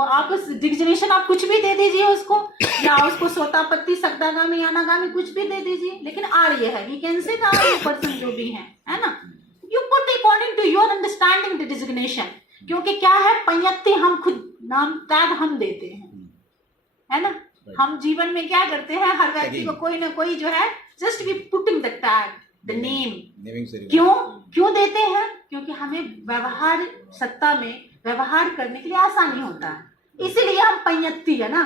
आप डिग्नेशन आप कुछ भी दे दीजिए उसको, या उसको सोतापत्ति, सप्तागामी, अनागामी कुछ भी दे दीजिए, लेकिन आर्य है, we can say Arya person जो भी है ना। You put according to your understanding the designation. क्योंकि क्या है, पंयत्ति हम खुद नाम टैग हम देते हैं, है ना। हम जीवन में क्या करते हैं, हर व्यक्ति को कोई ना कोई जो है, just we putting the tag, the name. क्यों देते हैं, क्योंकि हमें व्यवहार सत्ता में व्यवहार करने के लिए आसानी होता है, इसीलिए हम पंयत्ति है ना।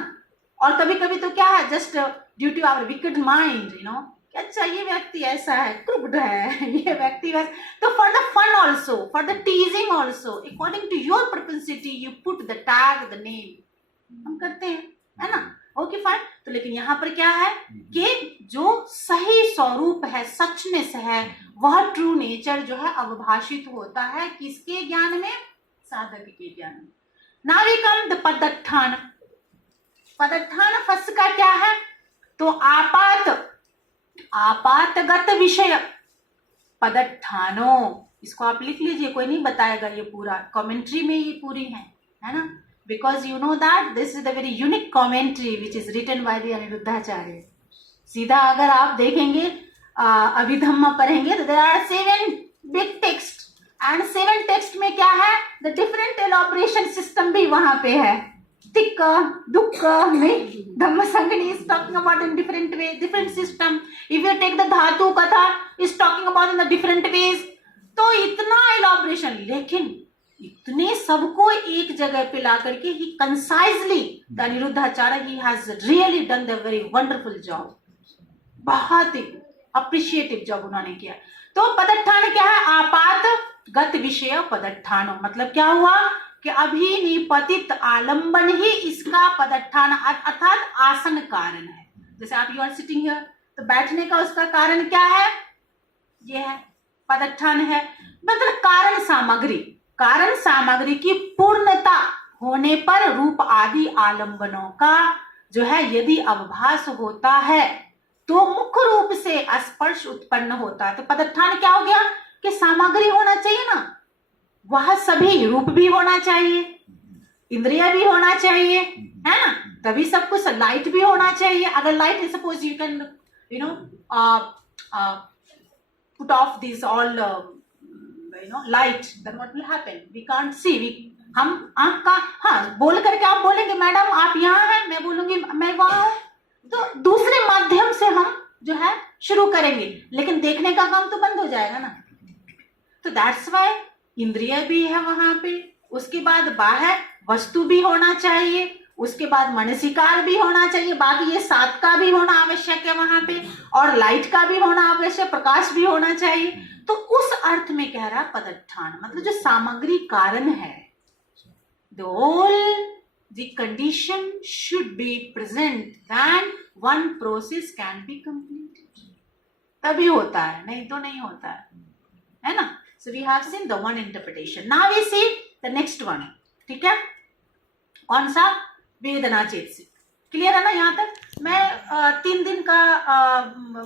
और कभी कभी तो क्या है, just due to our wicked mind, you know, अच्छा ये व्यक्ति ऐसा है, क्रुप्ड है, ये व्यक्ति वैसा। तो for the fun also, for the teasing also, according to your propensity, you put the tag, the name, हम करते हैं, है ना। Okay fine. तो लेकिन यहाँ पर क्या है कि जो सही स्वरूप है, सचनेस है, वह ट्रू नेचर जो है अवभाषित होता है किसके ज्ञान में, साधक के ज्ञान में। Now we come the padatthana. पदत्थान फर्स्ट का क्या है, तो आपातगत विषय पदत्थानो। इसको आप लिख लीजिए, कोई नहीं बताएगा, ये पूरा कमेंट्री में ये पूरी है ना। Because you know that this is the very unique commentary which is written by the Aniruddhacharya. सीधा अगर आप देखेंगे, अभिधम्म पढ़ेंगे, तो there are 7 big text and 7 text में क्या है, the different elaboration system भी वहां पे है। तिक्क दुक्क में धम्म संगनी is talking about in different way, different system। If you take the धातु कथा is talking about in the different ways। तो इतना elaboration, लेकिन इतने सबको एक जगह पे ला करके ही कंसाइजली द अनिरुद्धाचार्य ही has really done the very wonderful job. बहुत ही अप्रिशिएटिव जॉब उन्होंने किया। तो पदत्थान क्या है, आपातगत विषय पदत्थानो, मतलब क्या हुआ कि अभिनिपतित आलंबन ही इसका पदत्थान अर्थात आसन कारण है। जैसे आप यू आर सिटिंग हियर, तो बैठने का उसका कारण क्या है, ये है पदत्थान है, मतलब कारण सामग्री की पूर्णता होने पर रूप आदि आलंबनों का जो है यदि अवभास होता है तो मुख्य रूप से स्पर्श उत्पन्न होता है। तो पदत्थान क्या हो गया कि सामग्री होना चाहिए ना, वह सभी रूप भी होना चाहिए, इंद्रिय भी होना चाहिए, है ना, तभी सब कुछ। लाइट भी होना चाहिए। अगर light, suppose you can you know put off this all light, then what will happen, we can't see, हम आंख का, हाँ बोल करके आप बोलेंगे मैडम आप यहाँ हैं, मैं बोलूंगी मैं वहां हूं, तो दूसरे माध्यम से हम जो है शुरू करेंगे, लेकिन देखने का काम तो बंद हो जाएगा ना। तो दैट्स वाई इंद्रिय भी है वहां पे, उसके बाद बाहर वस्तु भी होना चाहिए, उसके बाद मनसिकार भी होना चाहिए, बाकी ये 7 का भी होना आवश्यक है वहां पे, और लाइट का भी होना आवश्यक, प्रकाश भी होना चाहिए। तो उस अर्थ में कह रहा पदत्थान, मतलब जो सामग्री कारण है, the all the condition should be present then one process can be completed, तभी होता है, नहीं तो नहीं होता है ना। So we have seen the one interpretation. Now we see the next one. ठीक है, कौन सा? वेदना चेतसिक. क्लियर है ना यहाँ तक? मैं 3 दिन का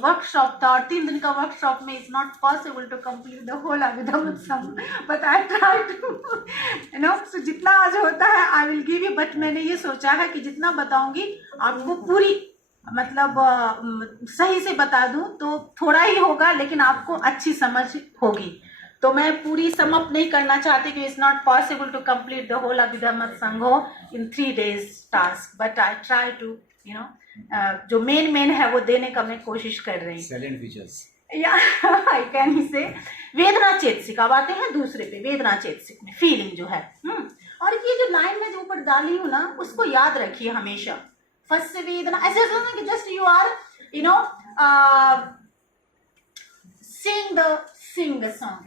वर्कशॉप था, और 3 दिन का वर्कशॉप में it's not possible to complete the whole Abhidhamma some, but I try to so जितना आज होता है आई विल गिव यू. बट मैंने ये सोचा है कि जितना बताऊंगी आपको पूरी मतलब सही से बता दूं तो थोड़ा ही होगा, लेकिन आपको अच्छी समझ होगी. तो मैं पूरी सम अप नहीं करना चाहती कि it's not possible to complete the whole Abhidhamma संघो in 3 days task, but I try to जो मेन है वो देने का मैं कोशिश कर रही हूँ. साइलेंट फीचर्स या आई कैन ही से. वेदना चेतसिक. अब आते हैं दूसरे पे, वेदना चेतसिक में फीलिंग जो है. और ये जो लाइन में जो ऊपर डाली हूँ ना, उसको याद रखिए हमेशा. फर्स्ट से वेदना, ऐसे सोचना कि just you are sing the song,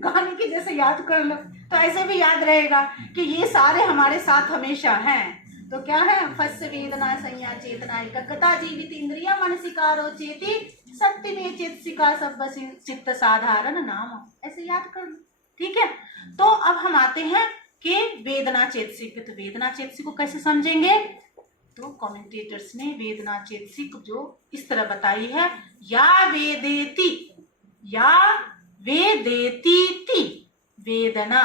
गाने की जैसे याद कर लो, तो ऐसे भी याद रहेगा कि ये सारे हमारे साथ हमेशा हैं. तो क्या है? फर्स्ट वेदना संज्ञा चेतना एकग्रता जीवित इंद्रिया मनसिकारो चेती सत्य में चेतसिका सब चित्त साधारण नाम. ऐसे याद कर लो. ठीक है, तो अब हम आते हैं कि वेदना चेतसिक. तो वेदना चेतसिक को कैसे समझेंगे? तो कमेंटेटर्स ने वेदना चेतसिक जो इस तरह बताई है, या वेदेति, या वेदेति वेदना,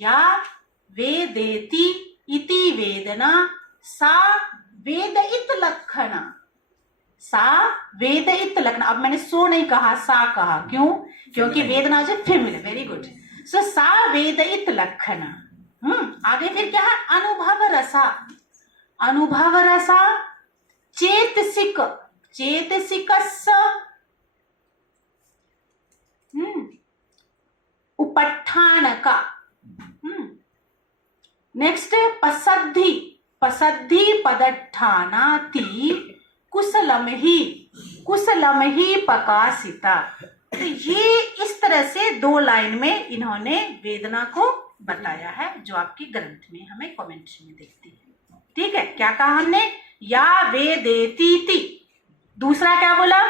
या वेदेति इति वेदना, सा वेदित लक्षणा, सा वेदित लक्षणा. अब मैंने सो नहीं कहा, सा कहा. क्यों? क्योंकि वेदना जो फेमिनिन. Very good. सो सा वेदित लक्षणा. आगे फिर क्या है? अनुभव रसा. अनुभव रसा चेतसिक, चेतसिकस्स उपट्ठानका. नेक्स्ट पसद्धि, पसद्धि पदट्ठानाति कुशलम ही प्रकाशिता. तो ये इस तरह से 2 लाइन में इन्होंने वेदना को बताया है, जो आपके ग्रंथ में हमें कमेंट में दिखती है. ठीक है, क्या कहा हमने? या वेदेति. दूसरा क्या बोला?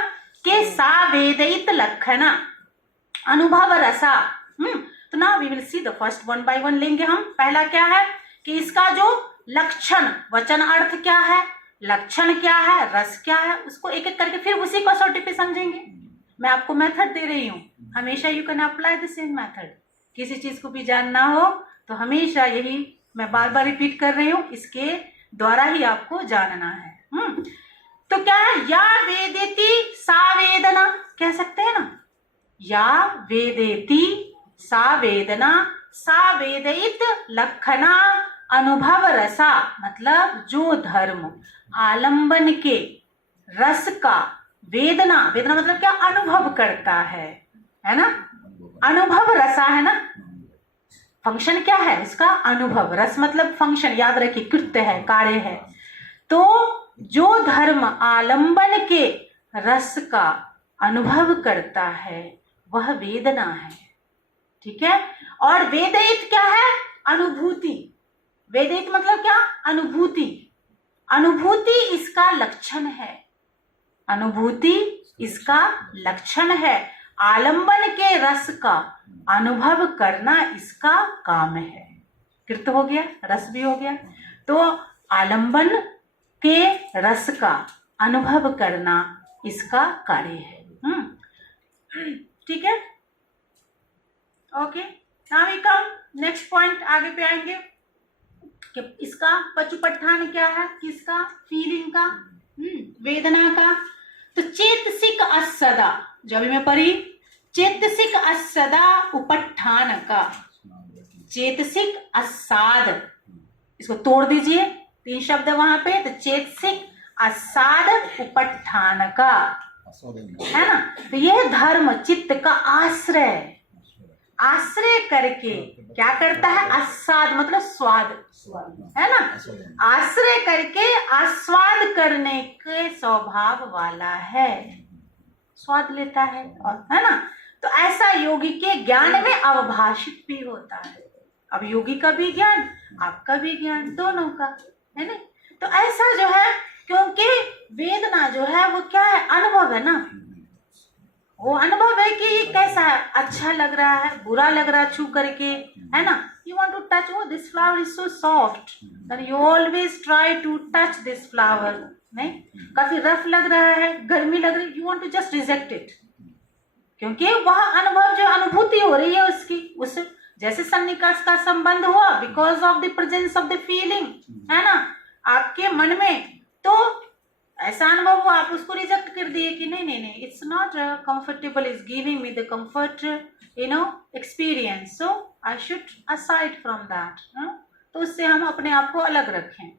कि सा वेदित लक्षणा अनुभव रसा. तो ना we will see the first 1 by 1 लेंगे हम. पहला क्या है कि इसका जो लक्षण, वचन अर्थ क्या है, लक्षण क्या है, रस क्या है, उसको एक एक करके फिर उसी कसौटी पे समझेंगे. मैं आपको मेथड दे रही हूँ, हमेशा you can apply the same method. किसी चीज को भी जानना हो तो हमेशा यही मैं बार बार रिपीट कर रही हूँ, इसके द्वारा ही आपको जानना है. तो क्या है? या वेदेति सा वेदना कह सकते हैं ना. या वेदेति सा वेदना, सा वेदित लक्षणा अनुभव रसा. मतलब जो धर्म आलंबन के रस का वेदना, वेदना मतलब क्या? अनुभव करता है ना. अनुभव रसा है ना. फंक्शन क्या है इसका? अनुभव. रस मतलब फंक्शन, याद रखिए, कृत्य है, कार्य है. तो जो धर्म आलंबन के रस का अनुभव करता है वह वेदना है. ठीक है. और वेदित क्या है? अनुभूति. वेदित मतलब क्या? अनुभूति. अनुभूति इसका लक्षण है. अनुभूति इसका लक्षण है. आलंबन के रस का अनुभव करना इसका काम है. कृत हो गया, रस भी हो गया. तो आलंबन के रस का अनुभव करना इसका कार्य है. ठीक है. Okay, now we come next point. आगे पे आएंगे कि इसका पचुपट्ठान क्या है, किसका? फीलिंग का, वेदना का. तो चेतसिक असदा, जो अभी मैं पढ़ी, चेतसिक असदा उपट्ठान का. चेतसिक असाद, इसको तोड़ दीजिए, 3 शब्द वहां पे. तो चेतसिक असाद उपट्ठान का है ना. तो यह धर्म चित्त का आश्रय, आश्रय करके क्या करता है? आस्वाद मतलब स्वाद है ना. आश्रय करके आस्वाद करने के स्वभाव वाला है, स्वाद लेता है, और है ना. तो ऐसा योगी के ज्ञान में अवभाषित भी होता है. अब योगी का भी ज्ञान, आपका भी ज्ञान, दोनों का है ना. तो ऐसा जो है, क्योंकि वेदना जो है वो क्या है? अनुभव है ना. वो अनुभव है कि ये कैसा है, अच्छा लग रहा है, बुरा लग रहा है छू करके, है ना. You want to touch, oh this flower is so soft, then you always try to touch this flower. नहीं, काफी रफ लग रहा है, गर्मी लग रही है, you want to just reject it, क्योंकि वह अनुभव जो अनुभूति हो रही है उसकी, उस जैसे सन्निकर्ष का संबंध हुआ because of the presence of the feeling, है ना, आपके मन में. तो ऐसा अनुभव हुआ, आप उसको रिजेक्ट कर दिए कि नहीं नहीं नहीं, it's not comfortable, is giving me the comfort experience, so I should aside from that. तो उससे हम अपने आप को अलग रखें.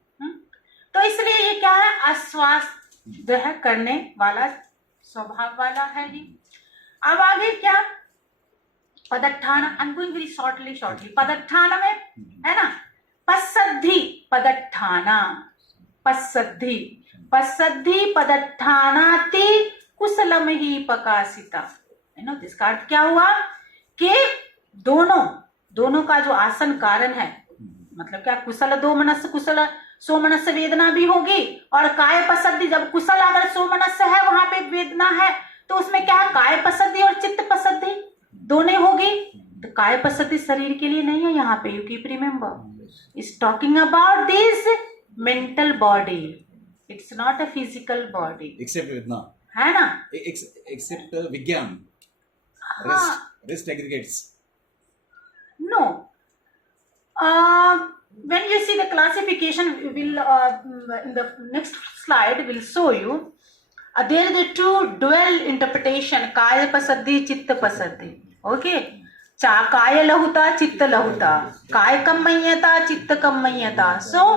तो इसलिए ये क्या है, आश्वास जो है करने वाला स्वभाव वाला है ही. अब आगे क्या, पदट्ठान, I am going very shortly. पदट्ठान में है ना, पसद्धि पदट्ठाना, पसद्धि पदट्ठानाति कुशलम ही प्रकाशिता. है ना, इसका अर्थ क्या हुआ कि दोनों का जो आसन कारण है, मतलब क्या, कुशल दो मनस्य, कुशल सो मनस्य वेदना भी होगी, और काय पसद्धि, जब कुशल अगर सो मनस्य है वहां पे वेदना है, तो उसमें क्या, काय पसद्धि और चित्त पसद्धि दोनों होगी. तो काय पसद्धि शरीर के लिए नहीं है यहाँ पे, you keep remember, is talking about this mental body, it's not a physical body, except वेदना, है ना, एक्सेप्ट विज्ञान, rest aggregates. No. When you see the classification, we will in the next slide will show you. There are the two dual interpretation: काय पसद्धि, चित्त पसद्धि. Okay. काय लहुता, चित्त लहुता, काय कम्मय्यता, चित्त कम्मय्यता. So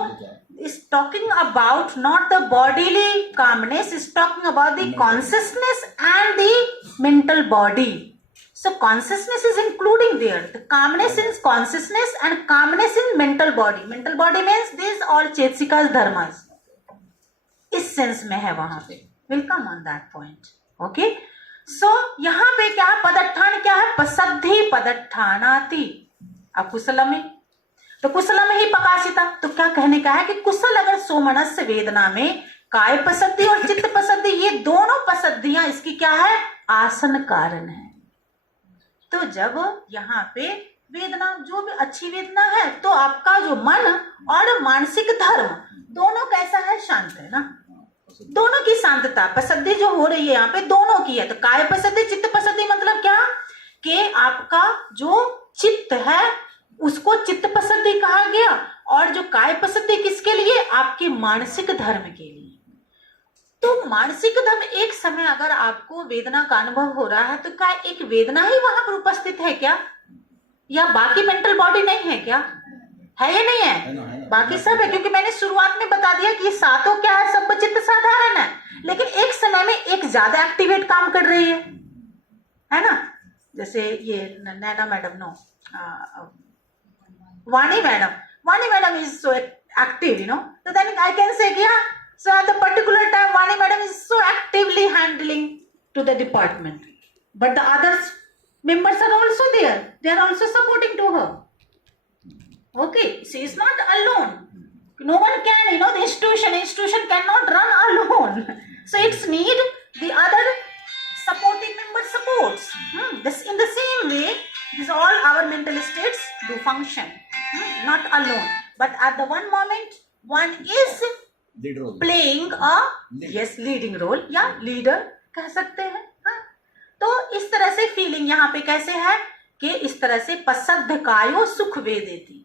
is talking about not the bodily calmness, is talking about the consciousness and the mental body. So consciousness is including there. The calmness in consciousness and calmness in mental body. Mental body means these all चेतसिकास dharmas. इस sense में है वहां पे. We'll come on that point. Okay. So यहाँ पे क्या है, पदट्ठान क्या है, पसद्धि पदट्ठानाति. अब कुशलम में, तो कुशलम ही प्रकाशिता. तो क्या कहने का है कि कुशल अगर सोमनस्य वेदना में काय पसद्धि और चित्त पसद्धि, ये दोनों पसद्धियां इसकी क्या है, आसन कारण है. तो जब यहाँ पे वेदना, जो भी अच्छी वेदना है, तो आपका जो मन और मानसिक धर्म दोनों कैसा है, शांत है ना, दोनों की शांतता. पसद्धि जो हो रही है यहाँ पे दोनों की है. तो काय पसद्धि, चित्त पसद्धि मतलब क्या, कि आपका जो चित्त है उसको चित्त पसद्धि कहा गया, और जो काय पसद्धि किसके लिए, आपके मानसिक धर्म के लिए. तो मानसिक धर्म, एक समय अगर आपको वेदना का अनुभव हो रहा है, तो क्या एक वेदना ही वहां पर उपस्थित है क्या, या बाकी मेंटल बॉडी नहीं है क्या, है या नहीं है, बाकी सब है. क्योंकि मैंने शुरुआत में बता दिया कि ये सातों क्या है, सब चित्त साधारण है, लेकिन एक समय में एक ज्यादा एक्टिवेट काम कर रही है ना. जैसे ये Naina madam, no Vani madam is so active, तो देन आई कैन से कि हाँ, so at the particular time Vani madam is so actively handling to the department, but the other members are also there, they are also supporting to her. Okay, she is not alone, no one can, the institution cannot run alone, so it's need the other supporting member supports. This in the same way, this all our mental states do function, not alone, but at the one moment one is playing a leading role, या leader कह सकते हैं. तो इस तरह से feeling यहाँ पे कैसे है कि इस तरह से पसद्ध कायो सुख वेदेति,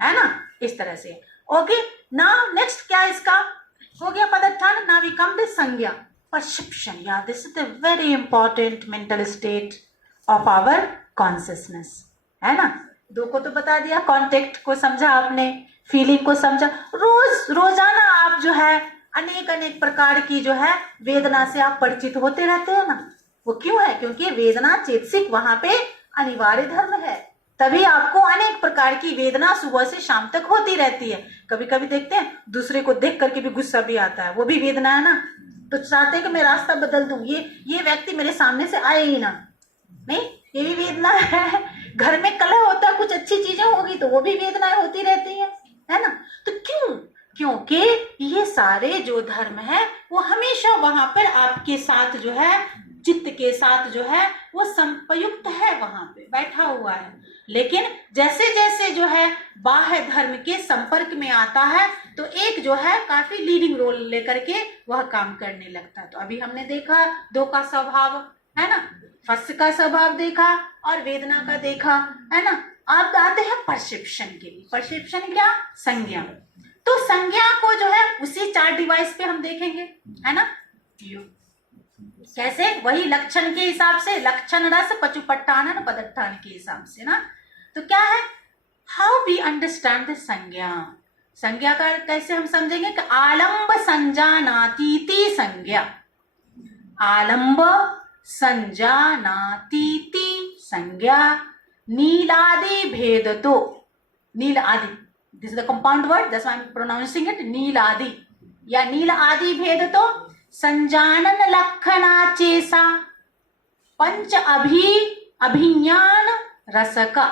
है ना, इस तरह से. ओके, नाउ नेक्स्ट क्या इसका हो गया, पदट्ठान. नाउ वी कम टू संज्ञा, परसेप्शन. या this is the very important mental state of our consciousness, है ना. दो को तो बता दिया, कॉन्टेक्ट को समझा आपने, फीलिंग को समझा. रोजाना आप जो है अनेक प्रकार की जो है वेदना से आप परिचित होते रहते हैं ना. वो क्यों है, क्योंकि वेदना चेतसिक वहां पे अनिवार्य धर्म है. तभी आपको अनेक प्रकार की वेदना सुबह से शाम तक होती रहती है. कभी कभी देखते हैं दूसरे को देख करके भी गुस्सा भी आता है, वो भी वेदना है ना. तो चाहते हैं कि मैं रास्ता बदल दूं, ये व्यक्ति मेरे सामने से आए ही ना. नहीं, ये भी वेदना है. घर में कलह होता है, कुछ अच्छी चीजें होगी तो वो भी वेदनाएं होती रहती है ना. तो क्योंकि ये सारे जो धर्म है वो हमेशा वहां पर आपके साथ जो है चित्त के साथ जो है वो संपयुक्त है, वहां पे बैठा हुआ है। लेकिन जैसे जैसे जो है बाह्य धर्म के संपर्क में आता है तो एक जो है काफी लीडिंग रोल लेकर के वह काम करने लगता है। तो अभी हमने देखा दो का स्वभाव, है ना, फर्स्ट का स्वभाव देखा और वेदना का देखा, है ना। अब आते हैं परसेप्शन के लिए। परसेप्शन क्या? संज्ञा। तो संज्ञा को जो है उसी 4 डिवाइस पे हम देखेंगे, है ना। कैसे? वही लक्षण के हिसाब से, लक्षण रस पचुपट्टान पदट्ठान के हिसाब से ना। तो क्या है? हाउ वी अंडरस्टैंड द संज्ञा। संज्ञा का कैसे हम समझेंगे कि आलंब संजानातीति संज्ञा, आलंब संजानातीति संज्ञा, नीलादि भेद तो, नील आदि, this is the compound word, that's why I am pronouncing it, नील आदि या नील आदि भेद तो संजानन लक्षणा चेसा पंच अभिज्ञान रसका,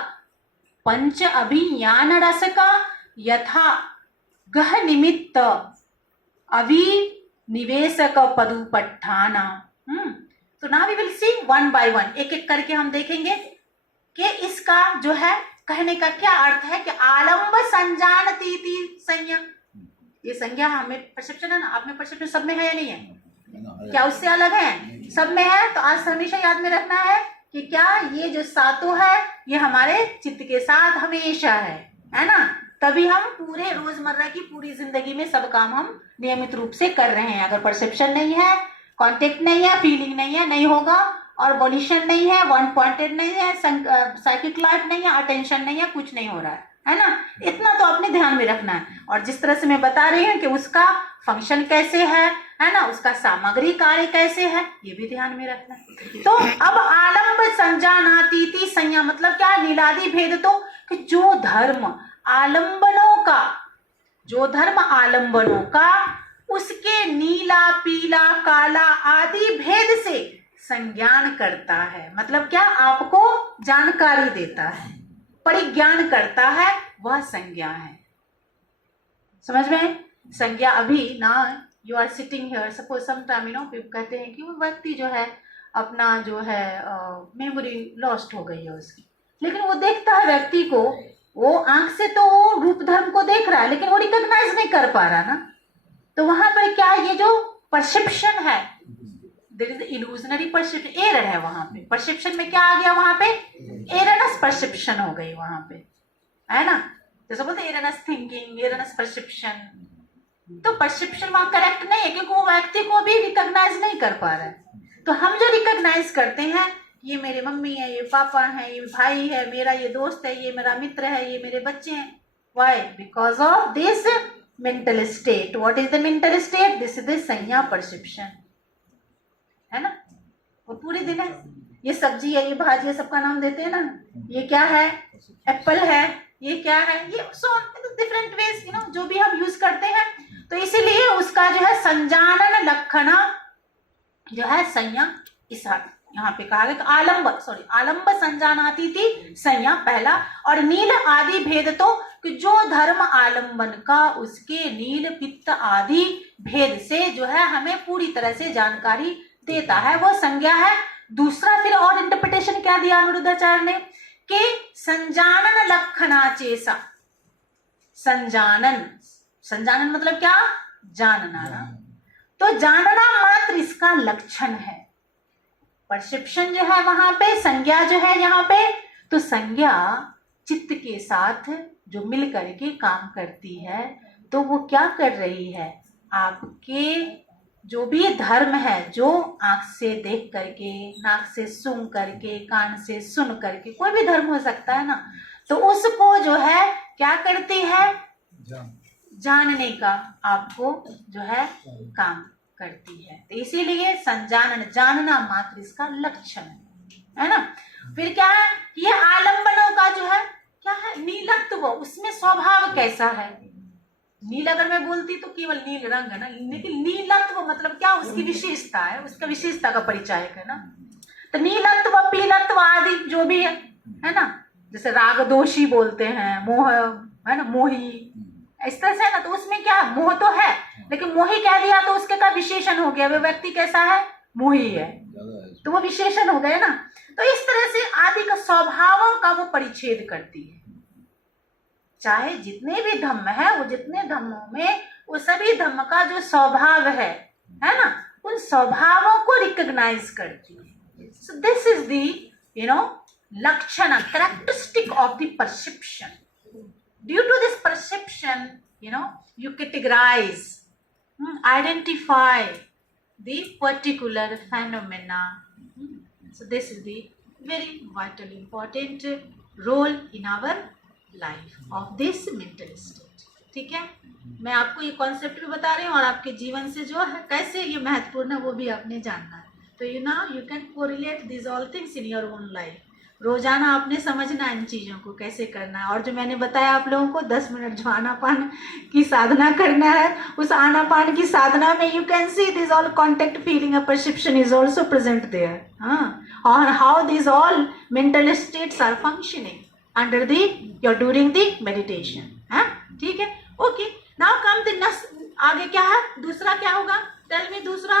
पंच अभिज्ञान रसका यथा गह निमित्त अभिनिवेशक पदुपट्ठाना। तो now we will see one by one, एक एक करके हम देखेंगे कि इसका जो है कहने का क्या अर्थ है कि आलंब संजानतीति संज्ञा, ये संज्ञा हमें परसेप्शन है ना, आप में परसेप्शन सब में है या नहीं है? क्या उससे अलग है? सब में है। तो आज हमेशा याद में रखना है कि क्या ये जो सातों है ये हमारे चित्त के साथ हमेशा है ना। तभी हम पूरे रोजमर्रा की पूरी जिंदगी में सब काम हम नियमित रूप से कर रहे हैं। अगर परसेप्शन नहीं है, कांटेक्ट नहीं है, फीलिंग नहीं है, नहीं होगा। और वॉल्यूशन नहीं है, वन पॉइंटेड नहीं है, साइकिक लाइफ नहीं है, अटेंशन नहीं है, कुछ नहीं हो रहा है ना। इतना तो आपने ध्यान में रखना है। और जिस तरह से मैं बता रही हूँ कि उसका फंक्शन कैसे है ना, उसका सामग्री कार्य कैसे है, ये भी ध्यान में रखना है। तो अब आलंब संजानातीति संज्ञा मतलब क्या? नीलादि भेद तो कि जो धर्म आलंबनों का उसके नीला, पीला, काला आदि भेद से संज्ञान करता है। मतलब क्या? आपको जानकारी देता है, परिज्ञान करता है, वह संज्ञा है। समझ में? संज्ञा अभी ना, you are sitting here, suppose some time कहते हैं कि वो व्यक्ति जो है अपना जो है मेमोरी लॉस्ट हो गई है उसकी, लेकिन वो देखता है व्यक्ति को, वो आंख से तो वो रूप धर्म को देख रहा है लेकिन वो रिकॉग्नाइज नहीं कर पा रहा ना। तो वहां पर क्या, ये जो परसेप्शन है, there is illusionary perception, error है वहां पे। परसेप्शन में क्या आ गया? वहां पे एररनेस परसेप्शन हो गई वहां पे, है ना। जैसे बोलते एररनेस थिंकिंग, एररनेस परसेप्शन। तो परसेप्शन वहां करेक्ट नहीं है क्योंकि वो व्यक्ति को भी रिकॉग्नाइज नहीं कर पा रहा है। तो हम जो रिकॉग्नाइज करते हैं, ये मेरे मम्मी है, ये पापा है, ये भाई है, मेरा ये दोस्त है, ये मेरा मित्र है, ये मेरे बच्चे हैं। Why? Because of this mental state. What is the mental state? This is the संज्ञा परसेप्शन, है ना। वो पूरे दिन है, ये सब्जी है, ये भाजी है, सबका नाम देते हैं ना। ये क्या है? एप्पल है। ये क्या है? ये सो डिफरेंट वेज, जो भी हम यूज करते हैं। तो इसीलिए उसका जो है संजानन लक्षणा जो है संज्ञा, इस यहाँ पे कहा गया आलंब संजानातीति संज्ञा पहला। और नील आदि भेद तो कि जो धर्म आलंबन का उसके नील, पित्त आदि भेद से जो है हमें पूरी तरह से जानकारी देता है, वो संज्ञा है। दूसरा फिर और इंटरप्रिटेशन क्या दिया अनिरुद्धाचार्य ने कि संजानन लक्षणा चेसा। संजानन मतलब क्या? जानना ना। तो जानना मात्र इसका लक्षण है। परसेप्शन जो है वहां पे, संज्ञा जो है यहाँ पे, तो संज्ञा चित्त के साथ जो मिल करके काम करती है, तो वो क्या कर रही है? आपके जो भी धर्म है, जो आंख से देख करके, नाक से सूंघ करके, कान से सुन करके, कोई भी धर्म हो सकता है ना, तो उसको जो है क्या करती है? जानने का आपको जो है काम करती है। तो इसीलिए संजानन, जानना मात्र इसका लक्षण है ना। फिर क्या है? ये आलंबनों का जो है क्या है? नीलत्व, उसमें स्वभाव कैसा है? नील अगर मैं बोलती तो केवल नील रंग है ना, लेकिन नीलत्व मतलब क्या? उसकी विशेषता है, उसका विशेषता का परिचायक है ना। तो नीलत्व, पीलत्व आदि जो भी है ना, जैसे राग दोषी बोलते हैं, मोह है ना, मोही, इस तरह से है ना। तो उसमें क्या? मोह तो है, लेकिन मोही कह दिया तो उसके का विशेषण हो गया, वो व्यक्ति कैसा है? मोही है। तो वो विशेषण हो गए ना। तो इस तरह से आदि का स्वभावों का वो परिच्छेद करती है। चाहे जितने भी धम्म है, वो जितने धम्मों में वो सभी धम्म का जो स्वभाव है ना, उन स्वभावों को रिकॉग्नाइज करती है। सो दिस इज दी लक्षण, characteristic of the perception. Due to this perception, you categorize, identify the particular phenomena. So this is the very vital, important role in our life of this mental state. ठीक है, मैं आपको ये concept भी बता रही हूँ और आपके जीवन से जो है कैसे ये महत्वपूर्ण है वो भी आपने जानना है। तो you can correlate these all things in your own life. रोजाना आपने समझना इन चीज़ों को कैसे करना है। और जो मैंने बताया आप लोगों को 10 मिनट जो आनापान की साधना करना है, उस आनापान की साधना में you can see this all contact feeling a perception is also present there, और how this all mental states are functioning under the your during the meditation. ठीक है, ओके। नाउ कम द आगे क्या है, दूसरा क्या होगा, टेल मी। दूसरा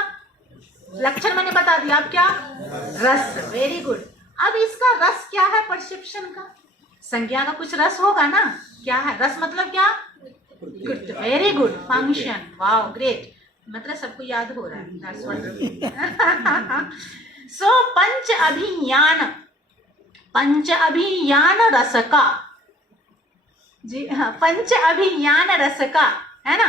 लक्षण मैंने बता दिया, अब क्या, रस। Very good. अब इसका रस क्या है, परसेप्शन का संज्ञा का कुछ रस होगा ना, क्या है रस, मतलब क्या, good, very good, function, wow great, मतलब सबको याद हो रहा है, दैट्स वंडरफुल। सो पंच अभियान रस का, जी हाँ, पंच अभियान रस का है ना।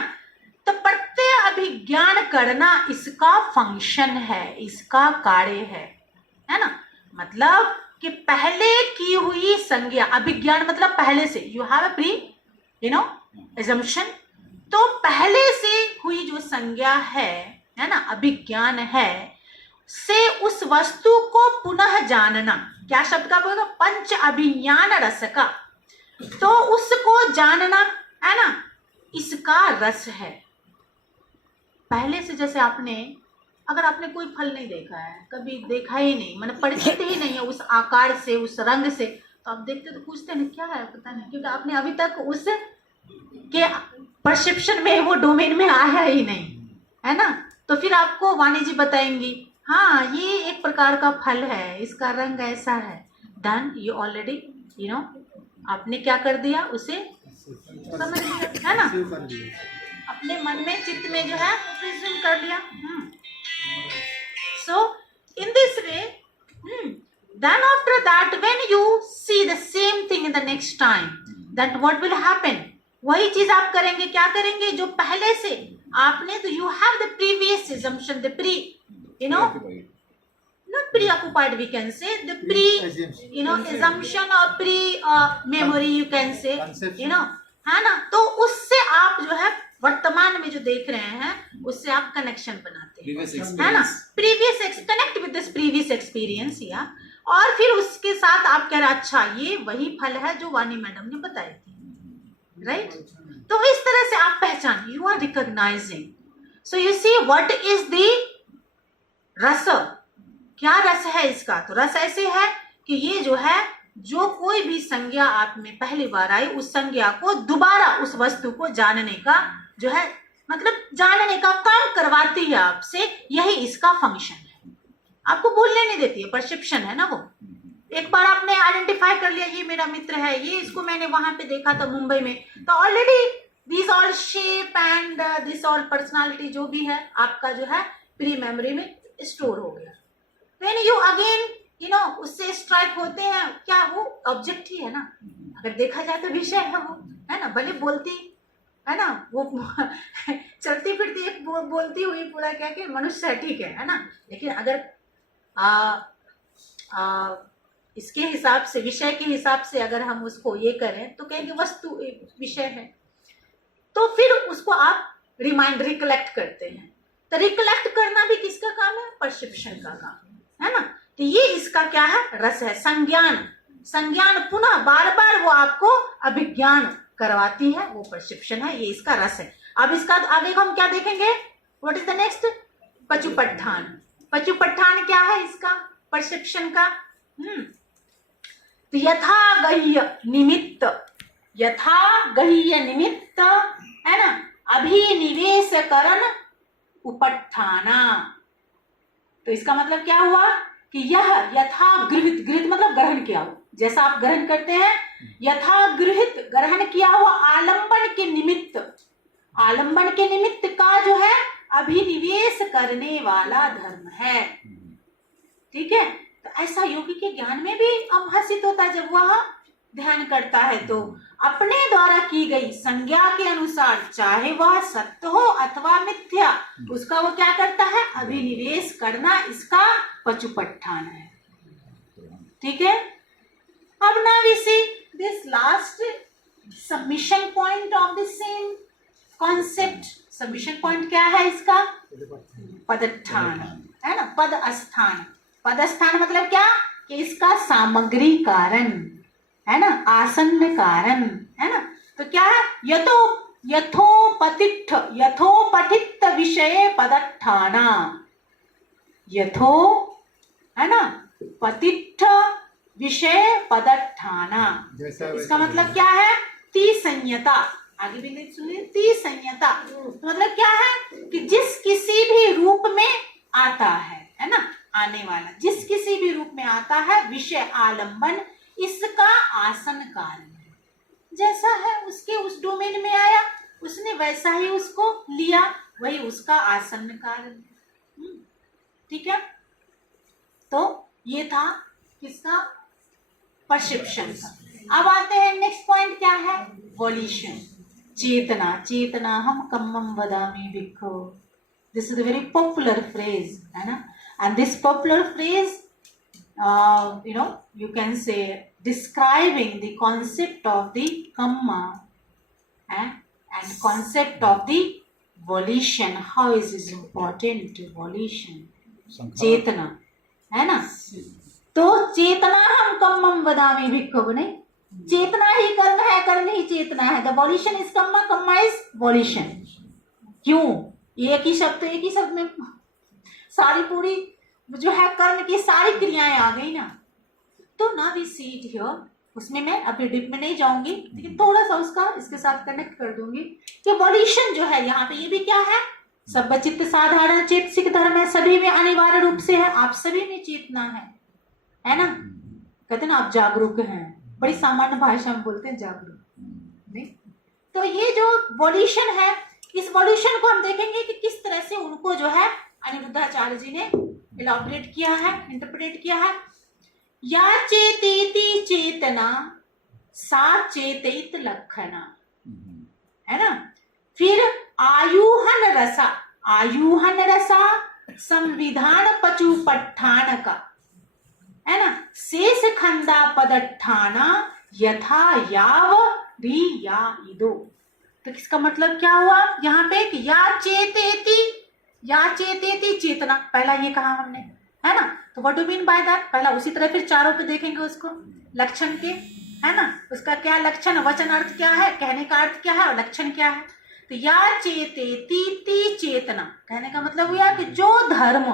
तो प्रत्यय अभिज्ञान करना इसका फंक्शन है, इसका कार्य है ना। मतलब कि पहले की हुई संज्ञा, अभिज्ञान मतलब पहले से, you have a pre assumption, तो पहले से हुई जो संज्ञा है ना, अभिज्ञान है, से उस वस्तु को पुनः जानना। क्या शब्द का बोलेगा, पंच अभिज्ञान रस का, तो उसको जानना है ना, इसका रस है। पहले से, जैसे अगर आपने कोई फल नहीं देखा है, कभी देखा ही नहीं, मतलब परिचित ही नहीं है उस आकार से, उस रंग से, तो आप देखते तो पूछते हैं क्या है, पता नहीं, क्योंकि आपने अभी तक उस के परसेप्शन में, वो डोमेन में आया ही नहीं है ना। तो फिर आपको वाणी जी बताएंगी, हाँ ये एक प्रकार का फल है, इसका रंग ऐसा है, देन यू ऑलरेडी आपने क्या कर दिया, उसे समझ लिया है ना, अपने मन में, चित्त में जो है प्रिज्यूम कर लिया। So in this way, then after that, when you see the same thing in the next time, that what will happen? वही चीज आप करेंगे, क्या करेंगे, जो पहले से आपने, तो you have the previous assumption, the not preoccupied, we can say, the assumption or memory, you can say, है ना। तो उससे आप जो है वर्तमान में जो देख रहे हैं, उससे आप कनेक्शन बनाते हैं, है ना, previous, connect with this previous experience, या और फिर उसके साथ आप कह रहे हैं अच्छा ये वही फल है जो वाणी मैडम ने बताई थी, राइट। तो इस तरह से आप पहचान, you are recognizing. So you see what is the रस, क्या रस है इसका। तो रस ऐसे है कि ये जो है, जो कोई भी संज्ञा आप में पहली बार आई, उस संज्ञा को दोबारा उस वस्तु को जानने का जो है, मतलब जानने का काम करवाती है आपसे, यही इसका फंक्शन है। आपको भूलने नहीं देती है, परसेप्शन है ना वो। एक बार आपने आइडेंटिफाई कर लिया, ये मेरा मित्र है, ये इसको मैंने वहां पे देखा था मुंबई में, तो already this all shape and this all personality जो भी है आपका जो है प्री मेमोरी में स्टोर हो गया। व्हेन यू अगेन उससे स्ट्राइक होते हैं, क्या वो ऑब्जेक्ट ही है ना, अगर देखा जाए तो विषय है वो, है ना, भले बोलती है ना, वो चलती फिरती एक बोलती हुई पूरा क्या कि मनुष्य है, ठीक है ना, लेकिन अगर इसके हिसाब से, विषय के हिसाब से अगर हम उसको ये करें, तो कहेंगे वस्तु एक विषय है, तो फिर उसको आप रिकलेक्ट करते हैं। तो रिकलेक्ट करना भी किसका काम है, परसेप्शन का काम है ना। तो ये इसका क्या है, रस है, संज्ञान पुनः बार बार वो आपको अभिज्ञान करवाती है, वो परसेप्शन है, ये इसका रस है। अब इसका आगे हम क्या देखेंगे, व्हाट इज द नेक्स्ट, पचुपट्ठान। पचुपट्ठान क्या है इसका, परसेप्शन का। तो यथागह्य निमित्त है ना, अभिनिवेश करण उपट्ठाना। तो इसका मतलब क्या हुआ कि यह यथा गृहित, गृहित मतलब ग्रहण किया हुआ, जैसा आप ग्रहण करते हैं, यथा गृहित ग्रहण किया हुआ आलंबन के निमित्त, आलंबन के निमित्त का जो है अभिनिवेश करने वाला धर्म है। ठीक है, तो ऐसा योगी के ज्ञान में भी अभासित होता है जब वह ध्यान करता है तो अपने द्वारा की गई संज्ञा के अनुसार, चाहे वह सत्य हो अथवा मिथ्या, उसका वो क्या करता है, अभिनिवेश करना, इसका पचुपट्ठान है। ठीक है, अब ना we see this last submission point of the same concept. Submission point क्या है इसका, पदस्थान है ना, पद स्थान। पद स्थान मतलब क्या, कि इसका सामग्री कारण है ना, आसन्न कारण है ना। तो क्या है, यथोपठित विषय पदस्थाना, यथो है ना पतिष्ठ विषय पदस्थाना। इसका मतलब क्या है, ती संयता। आगे भी नहीं सुनिए, ती संयता मतलब क्या है कि जिस किसी भी रूप में आता है ना, आने वाला जिस किसी भी रूप में आता है, विषय आलंबन इसका आसन कारण है। जैसा है उसके उस डोमेन में आया, उसने वैसा ही उसको लिया, वही उसका आसन्न कारण है। ठीक है, तो ये था किसका, परसेप्शन का। अब आते हैं नेक्स्ट पॉइंट क्या है, वॉल्यूशन, चेतना। चेतना हम कम्मम वदामि भिक्खो, this is a very popular phrase है ना, and this popular phrase you can say describing the concept of the kamma and concept of the volition, how is it important volition, चेतना है ना। तो चेतना हम कम्मम वदामि भिक्खु, नहीं, चेतना ही कर्म है, कर्म ही चेतना है। The violation is Kamma, Kamma is violation. क्यों, एक ही शब्द में सारी पूरी जो है कर्म की सारी क्रियाएं आ गई ना। तो ना वी सी इट हियर, उसमें मैं अभी डीप में नहीं जाऊंगी, लेकिन थोड़ा सा उसका इसके साथ कनेक्ट कर दूंगी कि वॉल्यूशन जो है यहाँ पे, ये भी क्या है, सब चित्त साधारण चेतसिक धर्म है, सभी में अनिवार्य रूप से है, आप सभी में चेतना है ना। कहते ना आप जागरूक हैं, बड़ी सामान्य भाषा में बोलते हैं जागरूक, नहीं। तो ये जो वॉल्यूशन है, इस वॉल्यूशन को हम देखेंगे कि किस तरह से उनको जो है अनिरुद्धाचार्य जी ने इलाबोरेट किया है, इंटरप्रेट किया है। या चेतेति चेतना सा चेतित लक्षणा, है ना। फिर आयुहन रसा, आयुहन रसा संविधान पचुपट्ठान का, है ना, शेष खंडा पदठाना यथा याव री या इदो। तो किसका मतलब क्या हुआ यहाँ पे कि या चेतेति चेतना, पहला ये कहा हमने, है ना। तो what do mean by that, पहला उसी तरह फिर चारों पे देखेंगे उसको, लक्षण के, है ना, उसका क्या लक्षण, वचन अर्थ क्या है, कहने का अर्थ क्या है और लक्षण क्या है। तो या चेतेति चेतना कहने का मतलब हुआ कि जो धर्म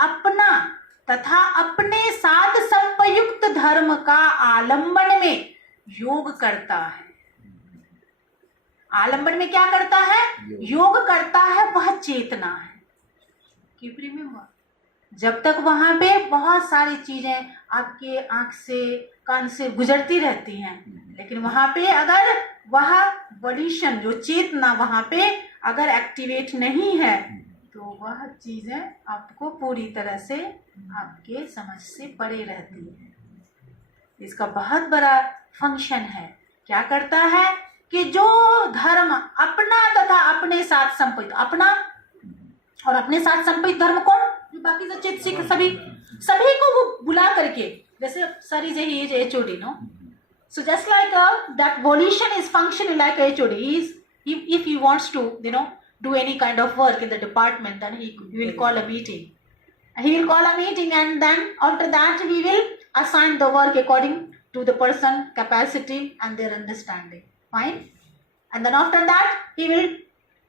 अपना तथा अपने साथ संयुक्त धर्म का आलंबन में योग करता है, आलंबन में क्या करता है, योग करता है, वह चेतना है। कीप रिमेंबर, जब तक वहां पे बहुत सारी चीजें आपके आंख से कान से गुजरती रहती हैं, लेकिन वहां पे अगर वह वॉल्यूशन जो चेतना वहां पे अगर एक्टिवेट नहीं है, तो वह चीजें आपको पूरी तरह से आपके समझ से परे रहती है। इसका बहुत बड़ा फंक्शन है, क्या करता है कि जो धर्म अपना तथा अपने साथ संपत्ति, अपना और अपने साथ संपत्ति धर्म कौन, बाकी जो चेतसिक सभी को वो बुला करके, जैसे sir is HOD, no. So just like that volition is functioning like HOD. If he wants to, do any kind of work in the department, then he will call a meeting. He will call a meeting, and then after that he will assign the work according to the person capacity and their understanding. Fine. And then after that he will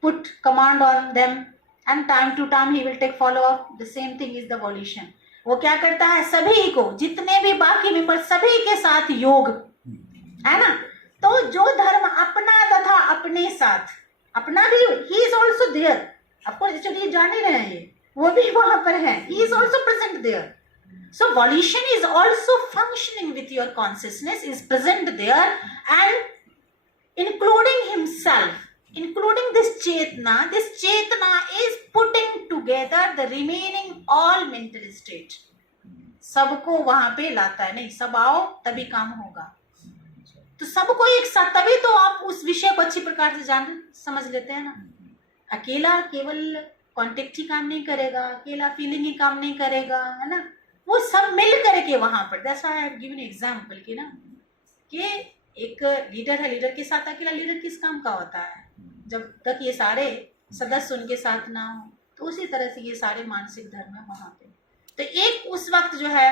put command on them, and time to time he will take follow up. The same thing is the volition. वो क्या करता है, सभी को, जितने भी बाकी member सभी के साथ योग, है ना। तो जो धर्म अपना तथा अपने साथ, अपना भी, ही इज ऑल्सो देयर, आपको ये जान ही रहे हैं, वो भी वहां पर है, he is also present there. So volition is also functioning with your consciousness, is present there, and including himself, including this chetna is putting together the remaining all mental state. सबको वहां पे लाता है, नहीं सब आओ तभी काम होगा, तो सबको एक साथ, तभी तो आप उस विषय को अच्छी प्रकार से जान समझ लेते हैं ना। अकेला केवल कॉन्टेक्ट ही काम नहीं करेगा, अकेला फीलिंग ही काम नहीं करेगा, है ना, वो सब मिल करके वहां पर, that's why I have given example कि ना, कि एक लीडर है, लीडर के साथ अकेला लीडर किस काम का होता है, जब तक ये सारे सदस्य उनके साथ ना हो। तो उसी तरह से ये सारे मानसिक धर्म है वहां पे, तो एक उस वक्त जो है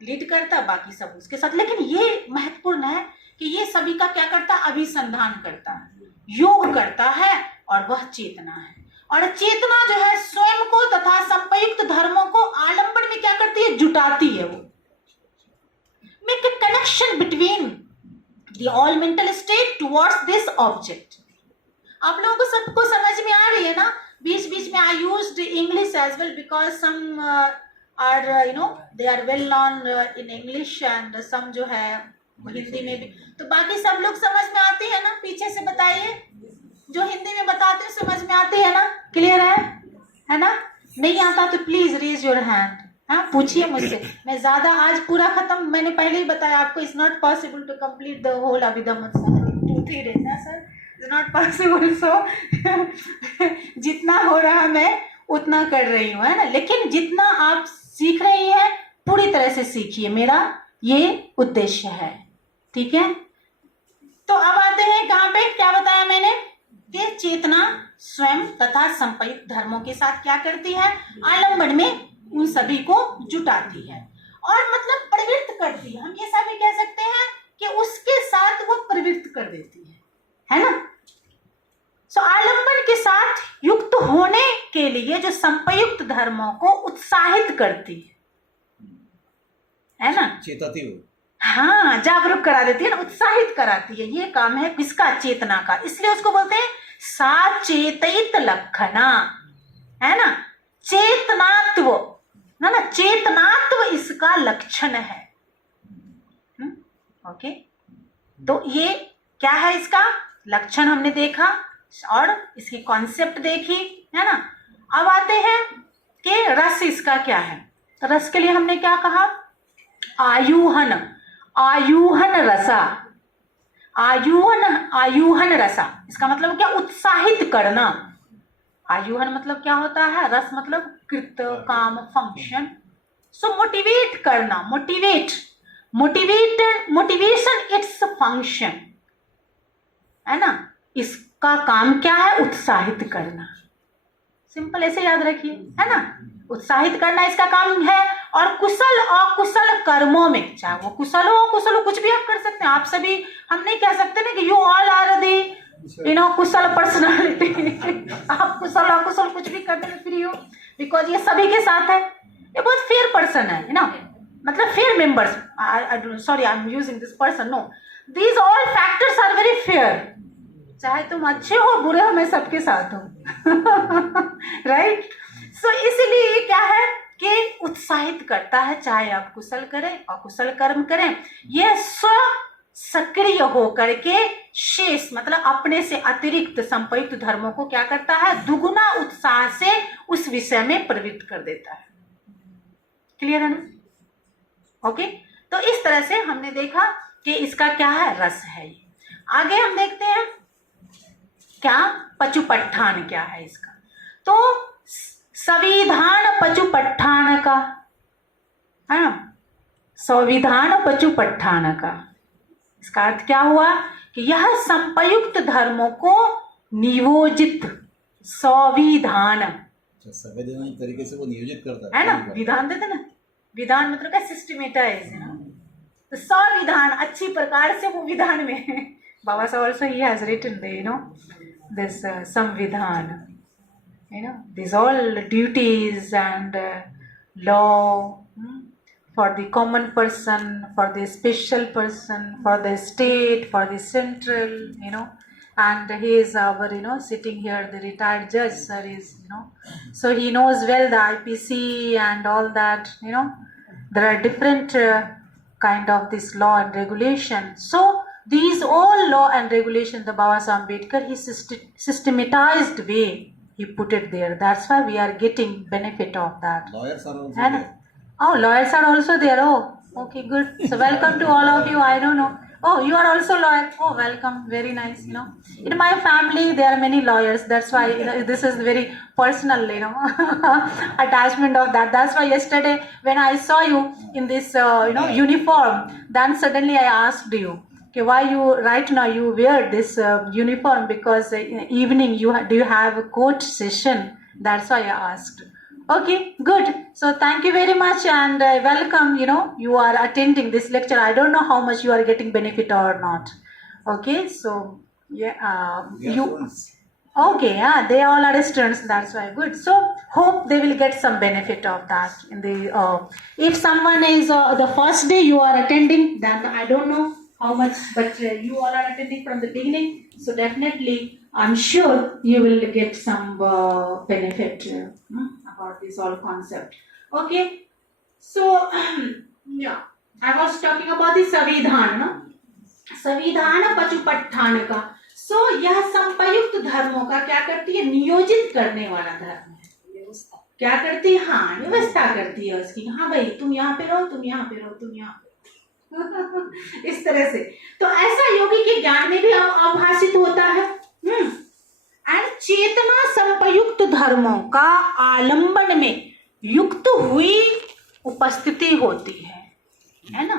लीड करता, बाकी सब उसके साथ। लेकिन ये महत्वपूर्ण है कि ये सभी का क्या करता है, अभिसंधान करता है, योग करता है, और वह चेतना है। और चेतना जो है स्वयं को तथा संप्रयुक्त धर्मों को आलंबन में क्या करती है, जुटाती है। वो make a connection between the all mental state towards this object. आप लोगों को सबको समझ में आ रही है ना? बीच बीच में I used English as well because some are they are well known in English and some जो है हिंदी में भी, तो बाकी सब लोग समझ में आती है ना? पीछे से बताइए, जो हिंदी में बताते हैं समझ में आती है ना? क्लियर है ना? नहीं आता तो प्लीज रेज योर हैंड, हाँ पूछिए मुझसे। मैं ज्यादा आज पूरा खत्म, मैंने पहले ही बताया आपको, it's not possible to complete the whole Abhidhamma 2-3 days ना sir, it's not possible. So जितना हो रहा मैं उतना कर रही हूँ, है ना? लेकिन जितना आप सीख रही है पूरी तरह से सीखिए, मेरा ये उद्देश्य है, ठीक है? तो अब आते हैं कहाँ पे, क्या बताया मैंने कि चेतना स्वयं तथा संप्रयुक्त धर्मों के साथ क्या करती है, आलंबन में उन सभी को जुटाती है, और मतलब प्रवृत्त करती है। हम ये सब भी कह सकते हैं कि उसके साथ वो प्रवृत्त कर देती है ना? सो आलंबन के साथ युक्त होने के लिए जो संप्रयुक्त धर्मों को उत्साहित करती है ना, चेताती हो, हाँ जागरूक करा देती है ना, उत्साहित कराती है। ये काम है किसका, चेतना का। इसलिए उसको बोलते हैं साचेतित लक्षणा, है ना? चेतनात्व, ना चेतनात्व इसका लक्षण है। ओके, तो ये क्या है, इसका लक्षण हमने देखा और इसकी कॉन्सेप्ट देखी, है ना? अब आते हैं कि रस इसका क्या है। तो रस के लिए हमने क्या कहा, आयूहन, आयूहन रसा, आयूहन रसा, इसका मतलब क्या, उत्साहित करना। आयूहन मतलब क्या होता है, रस मतलब कृत, काम, फंक्शन। सो मोटिवेट करना, मोटिवेशन इट्स फंक्शन, है ना? इसका काम क्या है, उत्साहित करना। सिंपल ऐसे याद रखिए, है ना? उत्साहित करना इसका काम है। और कुशल अकुशल कर्मों में, चाहे वो कुशल हो अकुशल हो, कुछ भी आप कर सकते हैं। आप सभी, हम नहीं कह सकते ना कि यू ऑल आर दी कुशल पर्सनालिटी। आप कुशल अकुशल कुछ भी करने में फ्री हो, बिकॉज ये सभी के साथ है। ये बहुत फेयर पर्सन है ना, मतलब fair members. Sorry I am using this person, no, these all factors are very fair. चाहे तुम अच्छे हो बुरे हो, मैं सबके साथ हूँ। राइट? सो इसलिए ये क्या है कि उत्साहित करता है, चाहे आप कुशल करें अकुशल कर्म करें। यह स्व सक्रिय होकर के शेष, मतलब अपने से अतिरिक्त संप्रयुक्त धर्मों को क्या करता है, दुगुना उत्साह से उस विषय में प्रवृत्त कर देता है। क्लियर है ना? ओके, तो इस तरह से हमने देखा कि इसका क्या है, रस है। आगे हम देखते हैं क्या, पचुपट्ठान क्या है इसका। तो संविधान पचुपट्ठान का, है ना, संविधान पचुपट्ठान का, इसका अर्थ क्या हुआ कि यह संप्रयुक्त धर्मों को नियोजित संविधान, संवैधानिक तरीके से वो नियोजित करता है ना, विधान देते ना, विधान मतलब क्या, सिस्टमेटाइज, है ना। तो संविधान अच्छी प्रकार से वो विधान में, बाबा साहब also he has written the this संविधान, these all duties and law for the common person, for the special person, for the state, for the central, and he is our, sitting here, the retired judge, sir is, so he knows well the IPC and all that, there are different kind of this law and regulation. So these all law and regulation, the Baba Sahib Ambedkar, he systematized way, he put it there. That's why we are getting benefit of that. Lawyers are also And there. oh, lawyers are also there. Oh, okay, good. So welcome to all of you. I don't know. Oh, you are also lawyer. Oh, welcome. Very nice. In my family there are many lawyers. That's why this is very personal. Attachment of that. That's why yesterday when I saw you in this uniform, then suddenly I asked you, okay, why you right now you wear this uniform, because in evening do you have a court session? That's why I asked. Okay, good. So thank you very much and welcome. You are attending this lecture. I don't know how much you are getting benefit or not. Okay, so yeah, We are you. students. Okay, yeah, they all are students. That's why good. So hope they will get some benefit of that. In the if someone is the first day you are attending, then I don't know how much, but you all are attending from the beginning. So definitely, I'm sure you will get some benefit about this all concept. Okay, so yeah, I was talking about the संविधान ना, संविधान पचुपट्ठान का. सो यह संप्रयुक्त धर्मों का क्या करती है, नियोजित करने वाला धर्म है. क्या करती है, हाँ, व्यवस्था करती है उसकी. हाँ भाई, तुम यहाँ पे रहो, तुम यहाँ पे रहो, तुम यहाँ पे. इस तरह से तो ऐसा योगी के ज्ञान में भी आभासित होता है. एंड चेतना संप्रयुक्त धर्मों का आलंबन में युक्त हुई उपस्थिति होती है ना.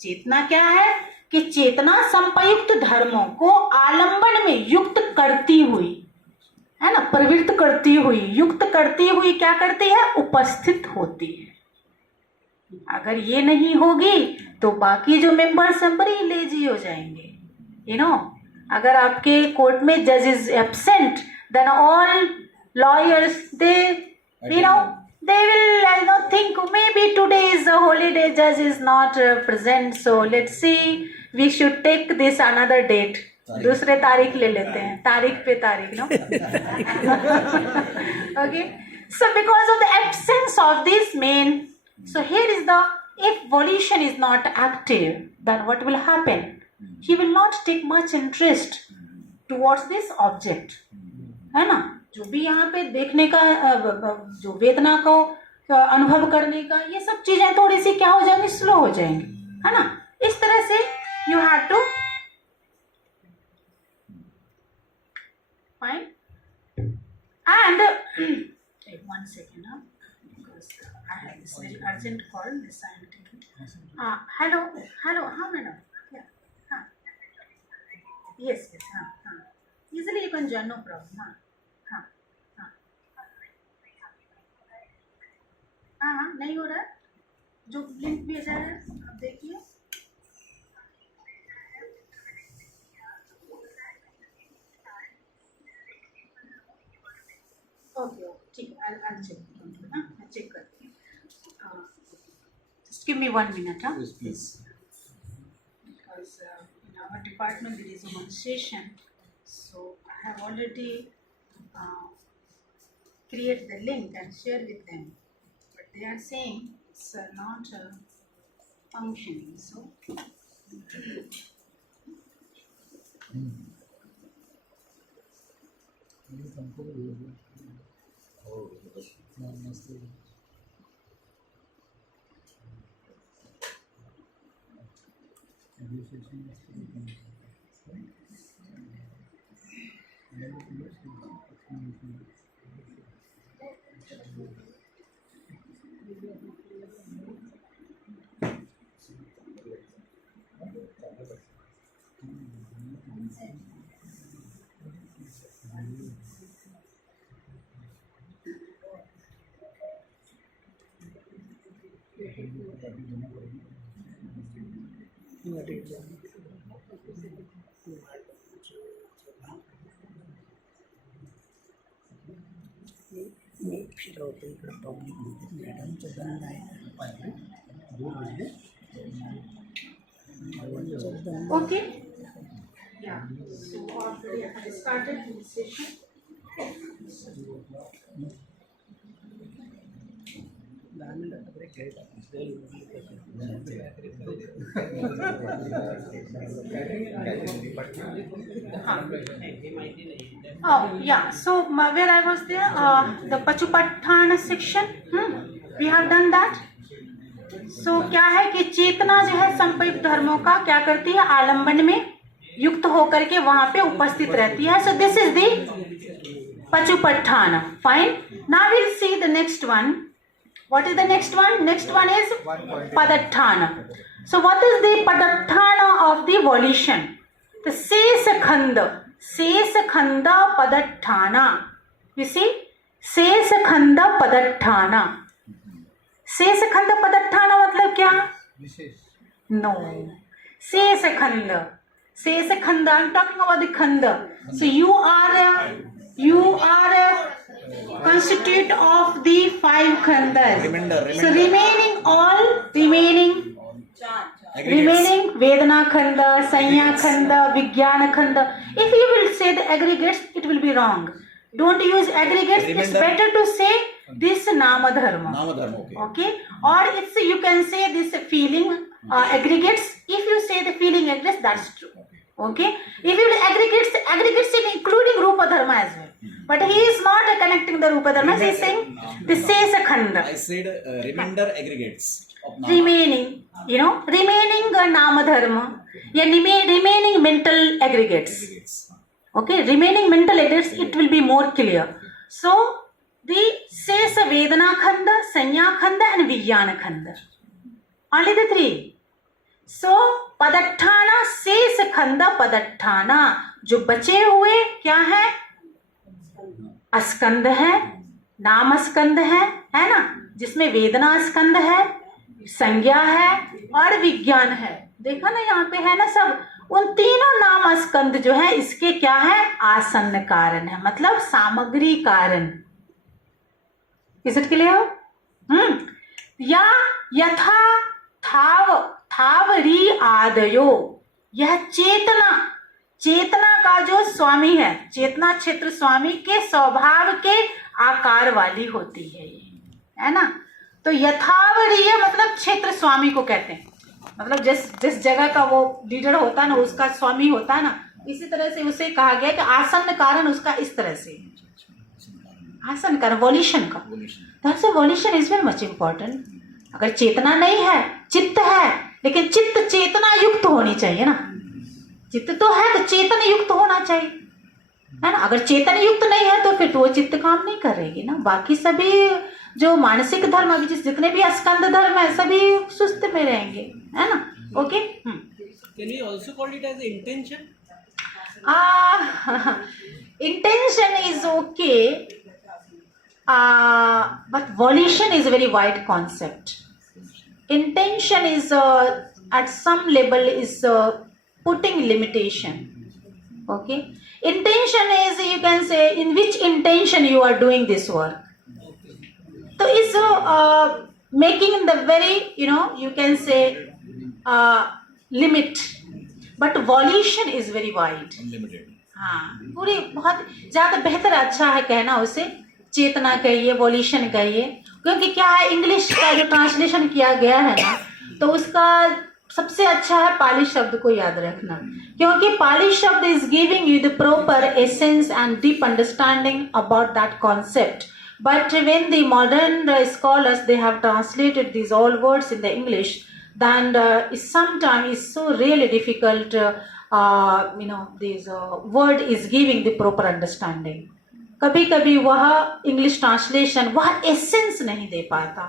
चेतना क्या है कि चेतना संप्रयुक्त धर्मों को आलंबन में युक्त करती हुई, है ना, प्रवृत्त करती हुई, युक्त करती हुई क्या करती है, उपस्थित होती है. अगर ये नहीं होगी तो बाकी जो मेंबर्स हैं बड़ी लेजी हो जाएंगे. अगर आपके कोर्ट में जज is absent, then all lawyers they will think maybe today is a holiday, judge is not present, so let's see, we should take this another date. दूसरे तारीख ले लेते हैं, तारीख पे तारीख, no? Okay, so because of the absence of this main, so here is the, if volition is not active, then what will happen? He will not take much interest towards this object, है ना. जो भी यहाँ पे देखने का, जो वेदना को अनुभव करने का, ये सब चीजें थोड़ी सी क्या हो जाएंगी, स्लो हो जाएंगी, है ना. इस तरह से you have to fine. And 1 second, because I have this very urgent call. This I am taking. Hello, हाँ मैडम, हाँ, yes, हाँ, easily you can join, no problem. हाँ, नहीं हो रहा है. जो लिंक भेजा है आप देखिए. ओके, ठीक है, I'll check. मैं चेक करती हूँ. Just give me 1 minute, huh? Yes, please. Because in our department there is one session, so I have already create the link and share with them. They are saying it's not functioning, so मी फिरवतो इकडं public मॅडमचं बंद आहे. okay. Yeah. So already I have started this session. Oh, yeah. So where I was there, the Pachupatthana section, we have done that. So क्या है कि चेतना जो है संपयुक्त धर्मों का क्या करती है, आलंबन में युक्त होकर के वहां पे उपस्थित रहती है. So this is the Pachupatthana. Fine. Now we'll see the next one. What is the next one? Next one is Padatthana. So what is the Padatthana of the volition? The Sesakhanda Padatthana. You see? Sesakhanda Padatthana. Sesakhanda Padatthana मतलब क्या? No. Sesakhanda. Sesakhanda. I'm talking about the khanda. So you are constitute of the 5 khandas. Remainder. So remaining Vedana khanda, Sanya khanda, Vijnana khanda. If you will say the aggregates, it will be wrong. Don't use aggregates. It's better to say this Nama Dharma. Okay. Or it's you can say this feeling aggregates. If you say the feeling aggregates, that's true. Okay. If you aggregates including Rupa Dharma as well. But he is not connecting the Rupa Dharma. He is saying the Sesa Khanda. I said remainder aggregates of Nama. Remaining Nama Dharma. Yeah, remaining mental aggregates. Okay, remaining mental aggregates, it will be more clear. So, the Sesa Vedana Khanda, Sanya Khanda and Vijnana Khanda. Only the 3. So, Padatthana, Sesa Khanda Padatthana. जो बचे हुए क्या है? अस्कंद है, नाम स्कंद है ना, जिसमें वेदना स्कंद है, संज्ञा है और विज्ञान है. देखा ना यहाँ पे है ना सब. उन तीनों नाम स्कंद जो है इसके क्या है? आसन्न कारण है, मतलब सामग्री कारण. Is it clear? या यथा थावरी आदयो. यह चेतना का जो स्वामी है, चेतना क्षेत्र स्वामी के स्वभाव के आकार वाली होती है ये, है ना. तो यथावरीय मतलब क्षेत्र स्वामी को कहते हैं. मतलब जिस जगह का वो लीडर होता है ना, उसका स्वामी होता है ना, इसी तरह से उसे कहा गया कि आसन्न कारण उसका इस तरह से. आसन्न कारण वॉल्यूशन का. That's why violation is very much important. अगर चेतना नहीं है, चित्त है, लेकिन चित्त चेतना युक्त होनी चाहिए ना. चित्त तो है तो चेतन युक्त होना चाहिए, है ना. अगर चेतन युक्त नहीं है तो फिर तो वो चित्त काम नहीं करेगी ना. बाकी सभी जो मानसिक धर्म अभी जितने भी स्कंद धर्म है सभी सुस्त में रहेंगे, है ना. Okay. Can we also call it as intention? Intention is okay, but volition is a very wide concept. Intention is at some level is putting limitation. Okay. Intention is, you can say, in which intention you are doing this work. So it's making the very, you can say limit, but volition is very wide. Unlimited. हाँ, पूरी बहुत ज़्यादा बेहतर अच्छा है कहना उसे चेतना कहिए, वॉल्यूशन कहिए. क्योंकि क्या है, इंग्लिश का जो ट्रांसलेशन किया गया है ना, तो उसका सबसे अच्छा है पाली शब्द को याद रखना. क्योंकि पाली शब्द is giving you the proper essence and deep understanding about that concept. But when the modern scholars, they have translated these all words in the English, then sometimes it's so really difficult, this word is giving the proper understanding. कभी कभी वह English translation वह essence नहीं दे पाता.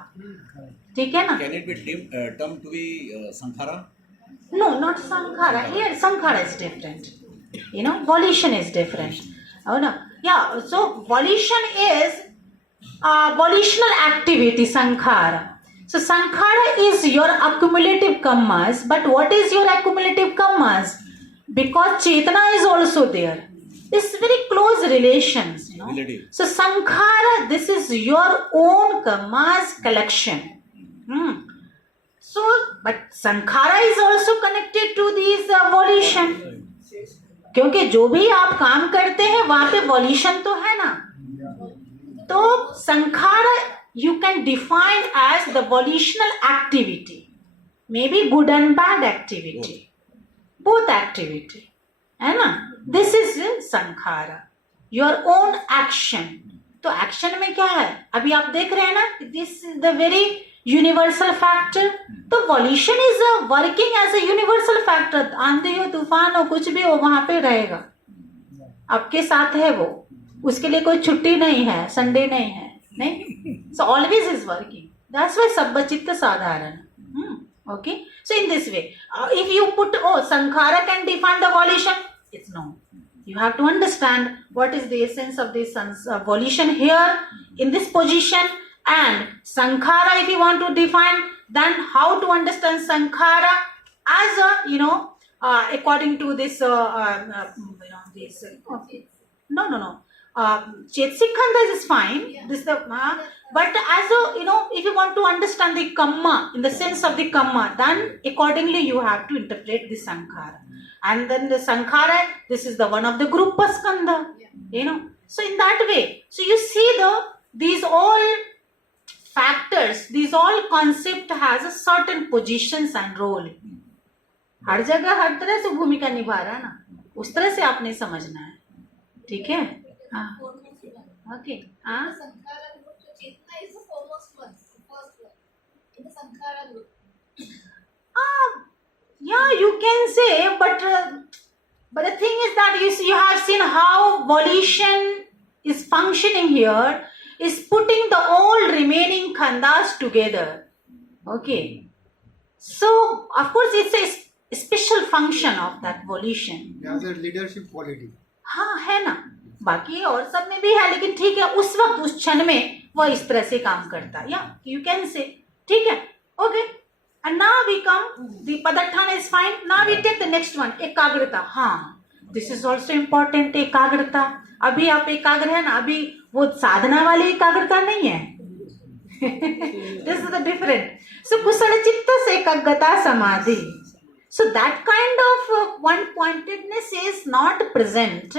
ठीक है ना. Can it be termed to be sankhara? No, not sankhara. Here sankhara is different. Volition is different. Oh no. Yeah. So volition is volitional activity, sankhara. So sankhara is your accumulative karmas. But what is your accumulative karmas? Because chetana is also there. It's very close relations. Relative. So sankhara, this is your own karmas collection. So, but sankhara is also connected to these volition. क्योंकि जो भी आप काम करते हैं वहां पे violation तो है ना. तो संखारा you can define as the volitional activity, maybe good and bad activity, both activity, है ना. This is sankhara, your own action. तो एक्शन में क्या है, अभी आप देख रहे हैं ना, this is the very universal factor. तो volition is working as a universal factor. आंधी हो, तूफान हो, कुछ भी हो, वहां पे रहेगा, आपके साथ है वो. उसके लिए कोई छुट्टी नहीं है, संडे नहीं है, नहीं. So always is working. That's why sabbacitta sadharana. Okay, so in this way, if you put sankhara can define the volition, it's no. You have to understand what is the essence of this volition here in this position, and sankhara if you want to define, then how to understand sankhara as a according to this this no Chetsic Khanda is fine. Yeah. This but as a if you want to understand the kamma in the sense of the kamma, then accordingly you have to interpret the sankhara. And then the sankhara, this is the one of the group skandha. Yeah. So in that way, so you see these all factors, these all concept has a certain positions and role. हर जगह हर तरह से भूमिका निभा रहा है ना, उस तरह से आपने समझना है. ठीक है. Okay. Chetna is the foremost one, the first one in the Sankhara group. Yeah, you can say, but the thing is that you have seen how volition is functioning here, is putting the all remaining khandas together. Okay. So, of course, it's a special function of that volition. As a leadership quality. हाँ, है ना. बाकी और सब में भी है, लेकिन ठीक है, उस वक्त उस क्षण में वो इस तरह से काम करता है. या यू कैन से. ठीक है. Okay. And now we come the padatthana is fine. Now we take the next one, ekagrata. हाँ, दिस इज ऑल्सो इम्पोर्टेंट. एकाग्रता, अभी आप एकाग्र है ना, अभी वो साधना वाली एकाग्रता नहीं है. This is the different. So कुशल चित्त से एकाग्रता समाधि. So that kind of one-pointedness is not present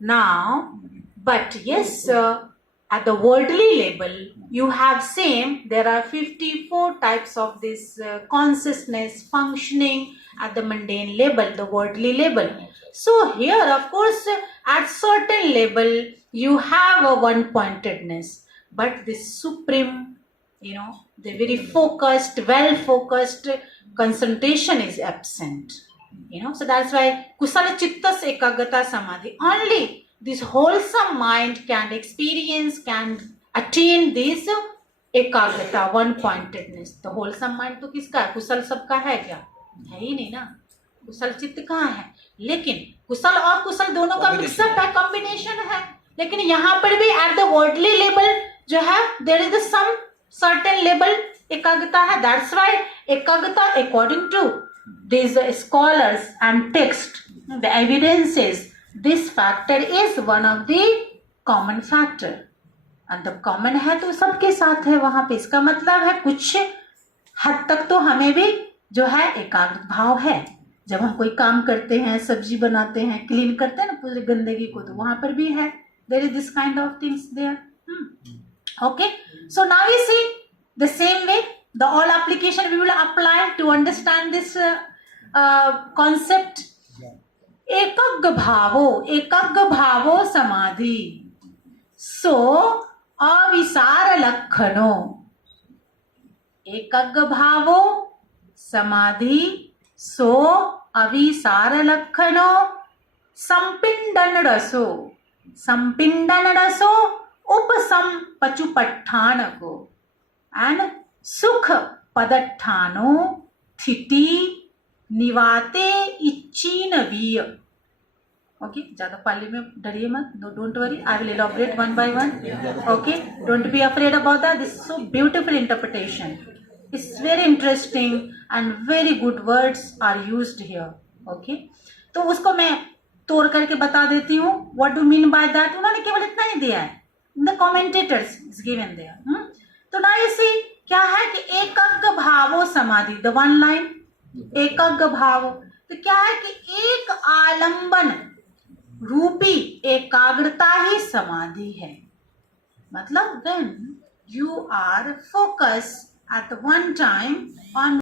now, but yes, at the worldly level, you have same, there are 54 types of this consciousness functioning at the mundane level, the worldly level. So here, of course, at certain level, you have a one-pointedness, but this supreme, the very focused, well-focused concentration is absent. So that's why kusala chittas ekagrata samadhi. Only this wholesome mind can experience, can attain this ekagrata, one-pointedness. The wholesome mind तो किसका है? कुशल सबका है क्या? है ही नहीं ना. कुशल चित्त कहाँ है? लेकिन कुशल और कुशल दोनों का मिक्सअप है, कॉम्बिनेशन है. लेकिन यहाँ पर भी at the worldly level जो है, there is some certain level एकाग्रता है. That's why एकाग्रता according to these scholars and text, the evidences, this factor is one of the common factor. And the common है तो सबके साथ है वहां पे. इसका मतलब है कुछ हद तक तो हमें भी जो है एकाग्र भाव है. जब हम कोई काम करते हैं, सब्जी बनाते हैं, क्लीन करते हैं ना पूरी गंदगी को, तो वहां पर भी है. There is this kind of things there. Okay. So now we see the same way, the all application we will apply to understand this concept. एकग्र भावो समाधि. सो अविसार लक्षणो. एकग्र भावो समाधि सो अविसार लक्षणो. संपिंडन रसो उपसम पचुपट्ठान को. एंड सुख पदट्ठानो थिति निवाते इच्छीन वीय. ओके, ज्यादा पाली में डरिए मत. Don't worry, I will elaborate one by one. Okay, don't be afraid about that. This so beautiful interpretation. It's very interesting and very good words are used here. Okay, तो उसको मैं तोड़ करके बता देती हूँ. What do mean by that? उन्होंने केवल इतना ही दिया है. The commentators is given there. तो ना इसी क्या है कि एकग्र भावो समाधि, द वन लाइन. एकग्र भाव, तो क्या है कि एक आलंबन रूपी एकाग्रता ही समाधि है। मतलब when you are focused at one time on